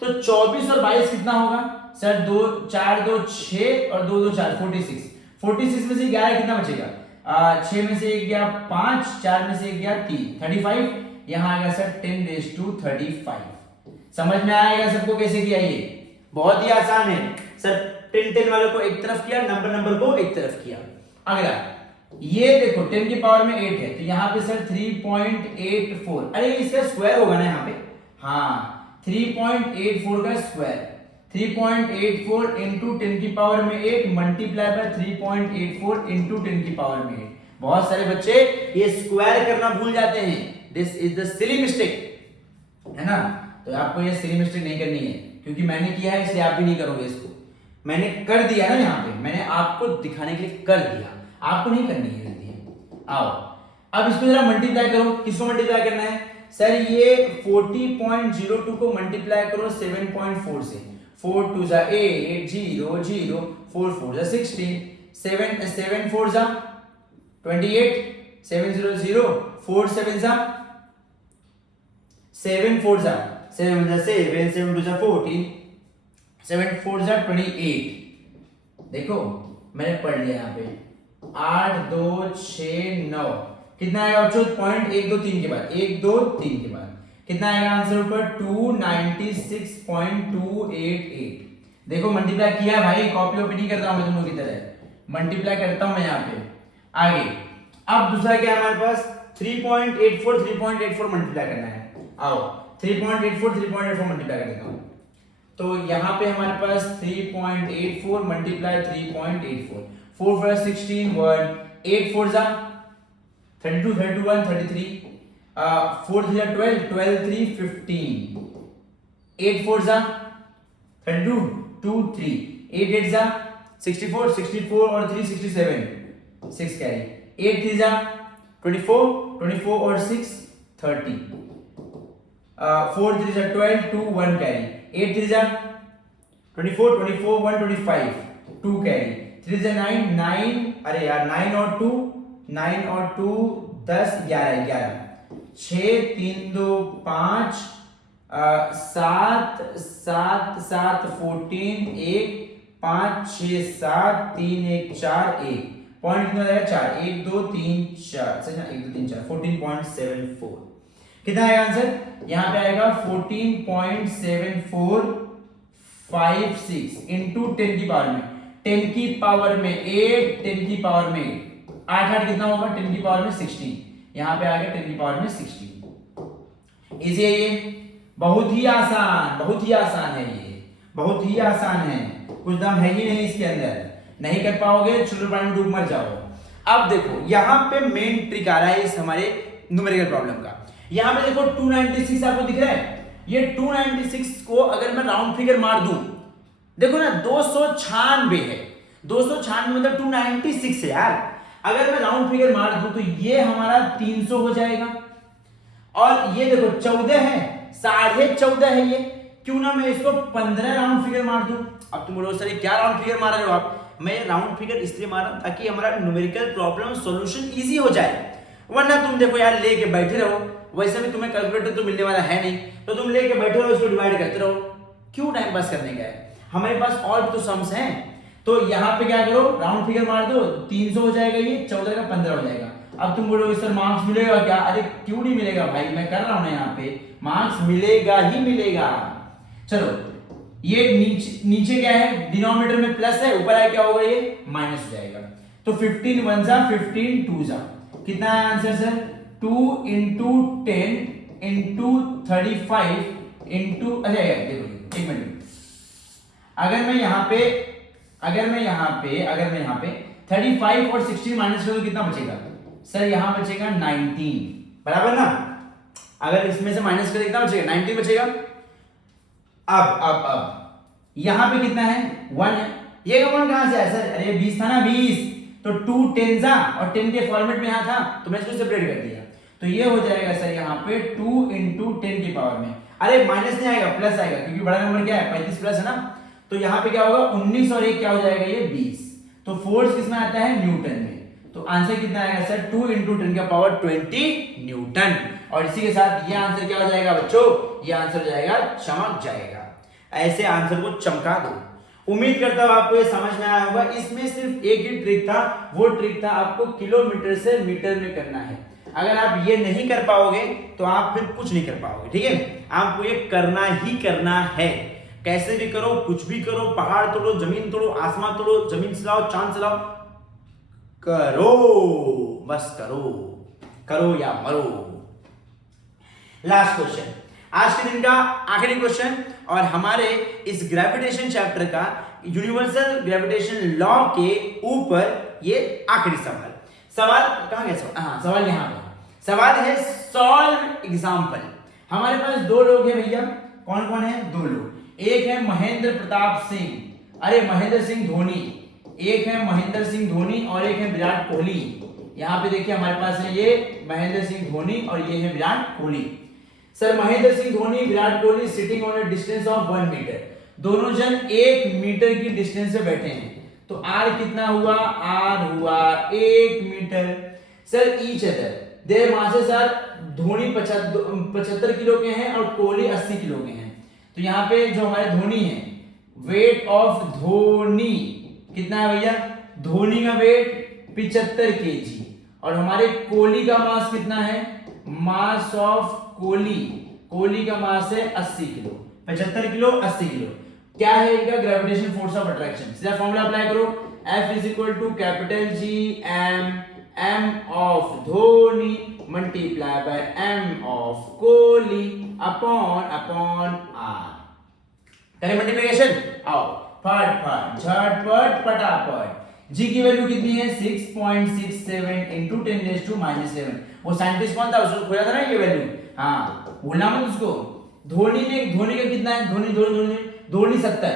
तो 24 और 22 कितना होगा सर, 2 4 2 6 और 2 2 4 46 में से 11 कितना बचेगा, 6 में से 1 गया 5, 4 में से 1 गया 3, 35, यहाँ आएगा सर 10⁻35। समझ में आएगा सबको कैसे किया, ये बहुत ही आसान है सर। 10 वालों को एक तरफ किया, नंबर को एक तरफ किया। अगला ये देखो 10 की पावर में 8 है, तो यहाँ पे सर 3.84, अरे इसका स्क्वायर होगा ना यहाँ पे, हाँ 3.84 का स्क्वायर, 3.84 इंटू 10 की पावर में 8 मल्टीप्लाई बाय 3.84 इंटू 10 की पावर में 8। बहुत सारे बच्चे ये स्क्वायर करना भूल जाते हैं, this is the silly mistake, है ना। तो आपको ये सिली मिस्टेक नहीं करनी है, क्योंकि मैंने किया है इसलिए आप भी नहीं करोगे इसको। मैंने कर दिया ना यहाँ पे, मैंने आपको दिखाने के लिए कर दिया, आपको नहीं करनी है गलती। आओ अब इसको जरा मल्टीप्लाई करो, किसको मल्टीप्लाई करना है सर, ये 40.02 को मल्टीप्लाई करो 7.4 से, 4 2 जा 8 0 0 4 4 जा 16 7 7 4 जा 28 7 0 0 4 7 जा 7 4 जा 7 जा 7 7 2 जा 14 7 4 जा 28। देखो मैंने पढ़ लिया यहाँ पे 8 2 6 9 कितना आएगा बच्चों, पॉइंट 1 2 3 के बाद 1 2 3 के बाद कितना आएगा आंसर ऊपर 296.288। देखो मल्टीप्लाई किया भाई, कॉपी वॉपी नहीं करता हूं मैं तुम लोग की तरह, मल्टीप्लाई करता हूं मैं यहाँ पे। आगे अब दूसरा क्या है हमारे पास 3.84 मल्टीप्लाई करना है। आओ 3.84 मल्टीप्लाई कर देता हूं, तो यहाँ पे हमारे पास 3.84 मल्टीप्लाई 3.84 4 4 16 1 8 4 जा 32 32 1 33 4 3 12 12 3 15 8 4 जा 32 2 3 8 8 जा 64 64 और 3 67 6 कैरी 8 3 जा 24 24 और 6 30 4 3 जा 12 2 1 कैरी 8 3 जा 24 24 1 25 2 कैरी 3 जा 9 9 अरे यार 9 और 2 10 11 11 6 3 2 5 7 7 7 14 1 5 6 7 3 1 4 1 पॉइंट कितना आएगा 4 1 2 3 4 सही ना 1 2 3 4 14.74 कितना आएगा आंसर यहाँ पे आएगा 14.7456 इंटू 10 की पावर में 10 की पावर में 8 10 की पावर में 8 8 कितना होगा 10 की पावर में 16 यहाँ पे आ गया 10 की पावर में 16 इजी है ये बहुत ही आसान है ये बहुत ही आसान है कुछ दम है ही नहीं इसके अंदर नहीं कर पाओगे चलो पानी में डूब मर जाओ। अब देखो यहाँ पे मेन ट्रिक आ रहा है इस हमारे न्यूमेरिकल प्रॉब्लम का। यहाँ पे देखो 296 आपको दिख रहा है ये 296 को अगर मैं राउंड फिगर मार दूं देखो ना 296 है 296 मतलब 296 है यार अगर मैं राउंड फिगर मार दूं तो ये हमारा 300 हो जाएगा और ये देखो 14 है 14.5 है ये क्यों ना मैं इसको 15 राउंड फिगर मार दूं। अब तुम बोलो सर क्या राउंड फिगर मार रहे हो आप मैं राउंड फिगर इसलिए मार रहा हूं ताकि हमारा न्यूमेरिकल प्रॉब्लम सॉल्यूशन इजी हो जाए वरना तुम देखो यार लेके बैठे रहो वैसे भी तुम्हें कैलकुलेटर तो मिलने वाला है नहीं तो तुम लेके बैठे रहो इसको डिवाइड करते रहो क्यों टाइम पास करने का है हमारे पास और भी तो सम्स हैं तो यहाँ पे क्या करो राउंड फिगर मार दो 300 हो जाएगा ये 14 का 15 हो जाएगा। अब तुम बोलोगे सर मार्क्स मिलेगा क्या अरे क्यों नहीं मिलेगा भाई मैं कर रहा हूं ना यहाँ पे मार्क्स मिलेगा ही मिलेगा। चलो ये नीचे क्या है डिनोमिनेटर में प्लस है ऊपर आए क्या होगा ये माइनस हो जाएगा तो 15 1 जा 15 2 जा कितना है answer sir 2 into 10 into 35 into अच्छा देखो एक मिनट अगर मैं यहाँ पे 35 और 16 माइनस करो तो कितना बचेगा सर यहाँ बचेगा 19 बराबर ना अगर इसमें से माइनस करें कितना बचेगा 19 बचेगा। अब यहाँ पे कितना है 1 है ये कौन कहां से है सर अरे 20 था ना 20 तो 2 10 था और 10 के फॉर्मेट में यहाँ था तो मैं इसको सेपरेट कर दिया तो ये हो जाएगा सर यहाँ पे 2 into 10 की पावर में अरे माइनस नहीं आएगा प्लस आएगा क्योंकि बड़ा नंबर क्या है 35 प्लस है ना तो यहाँ पे क्या होगा 19 और 1 क्या हो जाएगा ये 20 तो फोर्स किसमें आता है न्यूटन में तो आंसर कितना आएगा सर 2 into 10 का पावर 20 न्यूटन और इसी के साथ ये आंसर क्या हो जाएगा बच्चों ये आंसर हो जाएगा चमक जाएगा ऐसे आंसर को चमका दो। उम्मीद करता हूं आपको ये समझ में आया होगा इसमें सिर्फ एक ही ट्रिक था वो ट्रिक था आपको किलोमीटर से मीटर में करना है अगर आप ये नहीं कर पाओगे तो आप फिर कुछ नहीं कर पाओगे ठीक है आपको ये करना ही करना है कैसे भी करो कुछ भी करो पहाड़ तोड़ो जमीन तोड़ो आसमान तोड़ो जमीन चलाओ चांद चलाओ करो बस करो या मरो। लास्ट क्वेश्चन आज के दिन का आखिरी क्वेश्चन और हमारे इस ग्रेविटेशन चैप्टर का यूनिवर्सल ग्रेविटेशन लॉ के ऊपर ये आखिरी सवाल कहां गया सवाल यहाँ पे सवाल है सॉल्व एग्जांपल। हमारे पास दो लोग हैं भैया कौन कौन है दो लोग एक है महेंद्र प्रताप सिंह अरे महेंद्र सिंह धोनी एक है महेंद्र सिंह धोनी और एक है विराट कोहली। यहाँ पे देखिए हमारे पास है ये महेंद्र सिंह धोनी और ये है Virat Kohli. Sir Mahendra Singh Dhoni Virat Kohli sitting on a distance of 1 metre दोनों जन 1 मीटर की डिस्टेंस पे बैठे हैं तो आर कितना हुआ आर हुआ 1 metre. Sir each other their masses are Dhoni 75 kilo के हैं और कोहली 80 किलो के हैं तो यहाँ पे जो हमारे धोनी है वेट ऑफ धोनी कितना है भैया धोनी का वेट 75 केजी और हमारे कोहली का मास कितना है मास ऑफ कोहली का मास है 80 किलो 75 किलो 80 किलो क्या है इनका ग्रेविटेशन फोर्स ऑफ अट्रैक्शन सीधा फॉर्मूला अप्लाई करो F is equal to capital G M of Dhoni multiply by M of Kohli upon R करें मल्टीप्लिकेशन आओ फट झटपट पटापट G की वैल्यू कितनी है 6.67 into 10⁻⁻⁷ वो साइंटिस्ट कौन था उसको खोजा था ना ये वैल्यू हाँ भूलना मत उसको धोनी का कितना है, धोनी 70,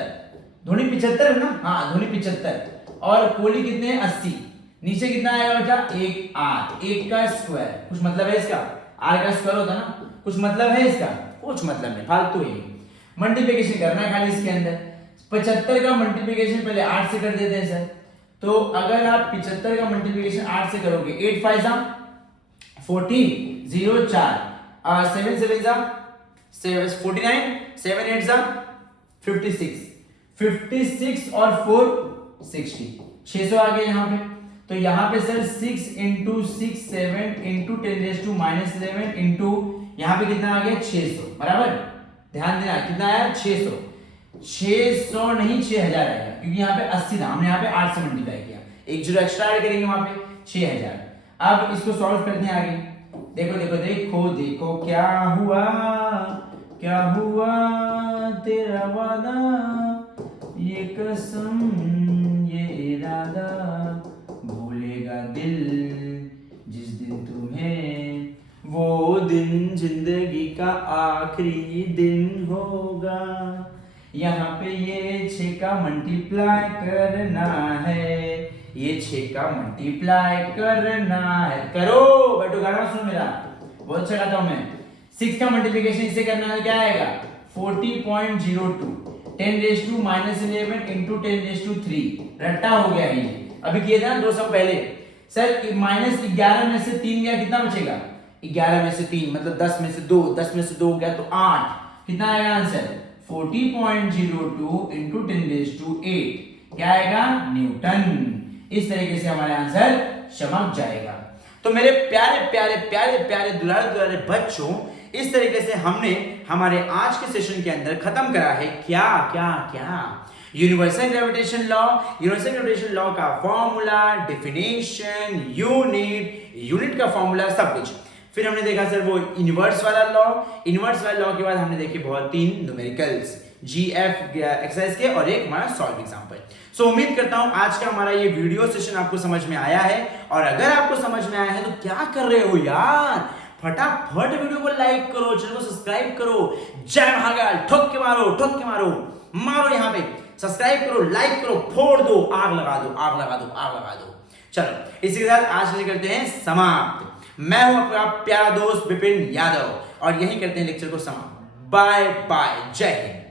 धोनी 75 है ना, हाँ धोनी 75, और कोहली कितने हैं 80, नीचे कितना आएगा बेटा 1 8, 1 का स्क्वायर, कुछ मतलब है इसका, r का स्क्वायर होता है ना, कुछ मतलब है इसका, कुछ मतलब नहीं, फालतू है। मल्टीप्लिकेशन करना है खाली इसके अंदर, 75 का मल्टीप्लिकेशन पहले 8 से कर देते हैं सर, तो अगर आप 75 का मल्टीप्लिकेशन 8 से करोगे, 8 5 जा 40, 0 4, 7 7 जा 49, 7 8 जा 56 और 4 60, 600 आ गया यहाँ पे। तो यहाँ पे सर 6 into 6 7 into 10⁻⁻11 into यहाँ पे कितना आ गया 600, बराबर, ध्यान देना कितना आया 600, 600 नहीं 6000 आएगा, क्योंकि यहाँ पे 80 था, हमने यहाँ पे 8 से मल्टीप्लाई किया, एक जीरो एक्स्ट्रा ऐड करेंगे वहां पे 6000। अब इसको सॉल्व करते हैं आगे, देखो देखो देखो देखो क्या हुआ तेरा वादा, ये कसम ये इरादा, भूलेगा दिल जिस दिन तुम्हें, वो दिन जिंदगी का आखिरी दिन होगा, यहाँ पे ये 6 का मल्टीप्लाई करना है, ये 6 का मल्टीप्लाई करना है, करो बैठो गाना सुनो मेरा, बहुत अच्छा गाता हूं मैं। 6 का मल्टीप्लिकेशन इससे करना है, क्या आएगा 40.02, 10⁻11 into 10⁻3, रट्टा हो गया ये, अभी किए थे ना 2 सम पहले सर, -11 में से 3 गया, कितना बचेगा 11 में से 3 मतलब 10 में से 2, 10 में से 2 गया तो 8, कितना आएगा आंसर 40.02 into 10⁸, क्या आएगा न्यूटन। इस तरीके से हमारा आंसर चमक जाएगा। तो मेरे प्यारे प्यारे प्यारे प्यारे दुलारे दुलारे बच्चों, इस तरीके से हमने हमारे आज के सेशन के अंदर खत्म करा है क्या क्या क्या यूनिवर्सल ग्रेविटेशन लॉ का फॉर्मूला, डेफिनेशन, यूनिट का फॉर्मूला, सब कुछ। फिर हमने देखा सर वो इनवर्स वाला लॉ के बाद हमने देखे बहुत 3 न्यूमेरिकल्स, GF एक्सरसाइज के और एक हमारा सॉल्व एग्जांपल। सो उम्मीद करता हूं आज का हमारा ये वीडियो सेशन आपको समझ में आया है, और अगर आपको समझ में आया है तो क्या कर रहे हो यार, फटाफट वीडियो को लाइक करो, चैनल को सब्सक्राइब करो, जय महाकाल, ठोक के मारो, मारो यहाँ पे, सब्सक्राइब करो, लाइक करो, फोड़ दो, आग लगा दो। चलो इसी के साथ आज के करते हैं समाप्त। मैं हूं आपका प्यारा दोस्त विपिन यादव, और यही करते हैं लेक्चर को समाप्त। बाय बाय, जय हिंद।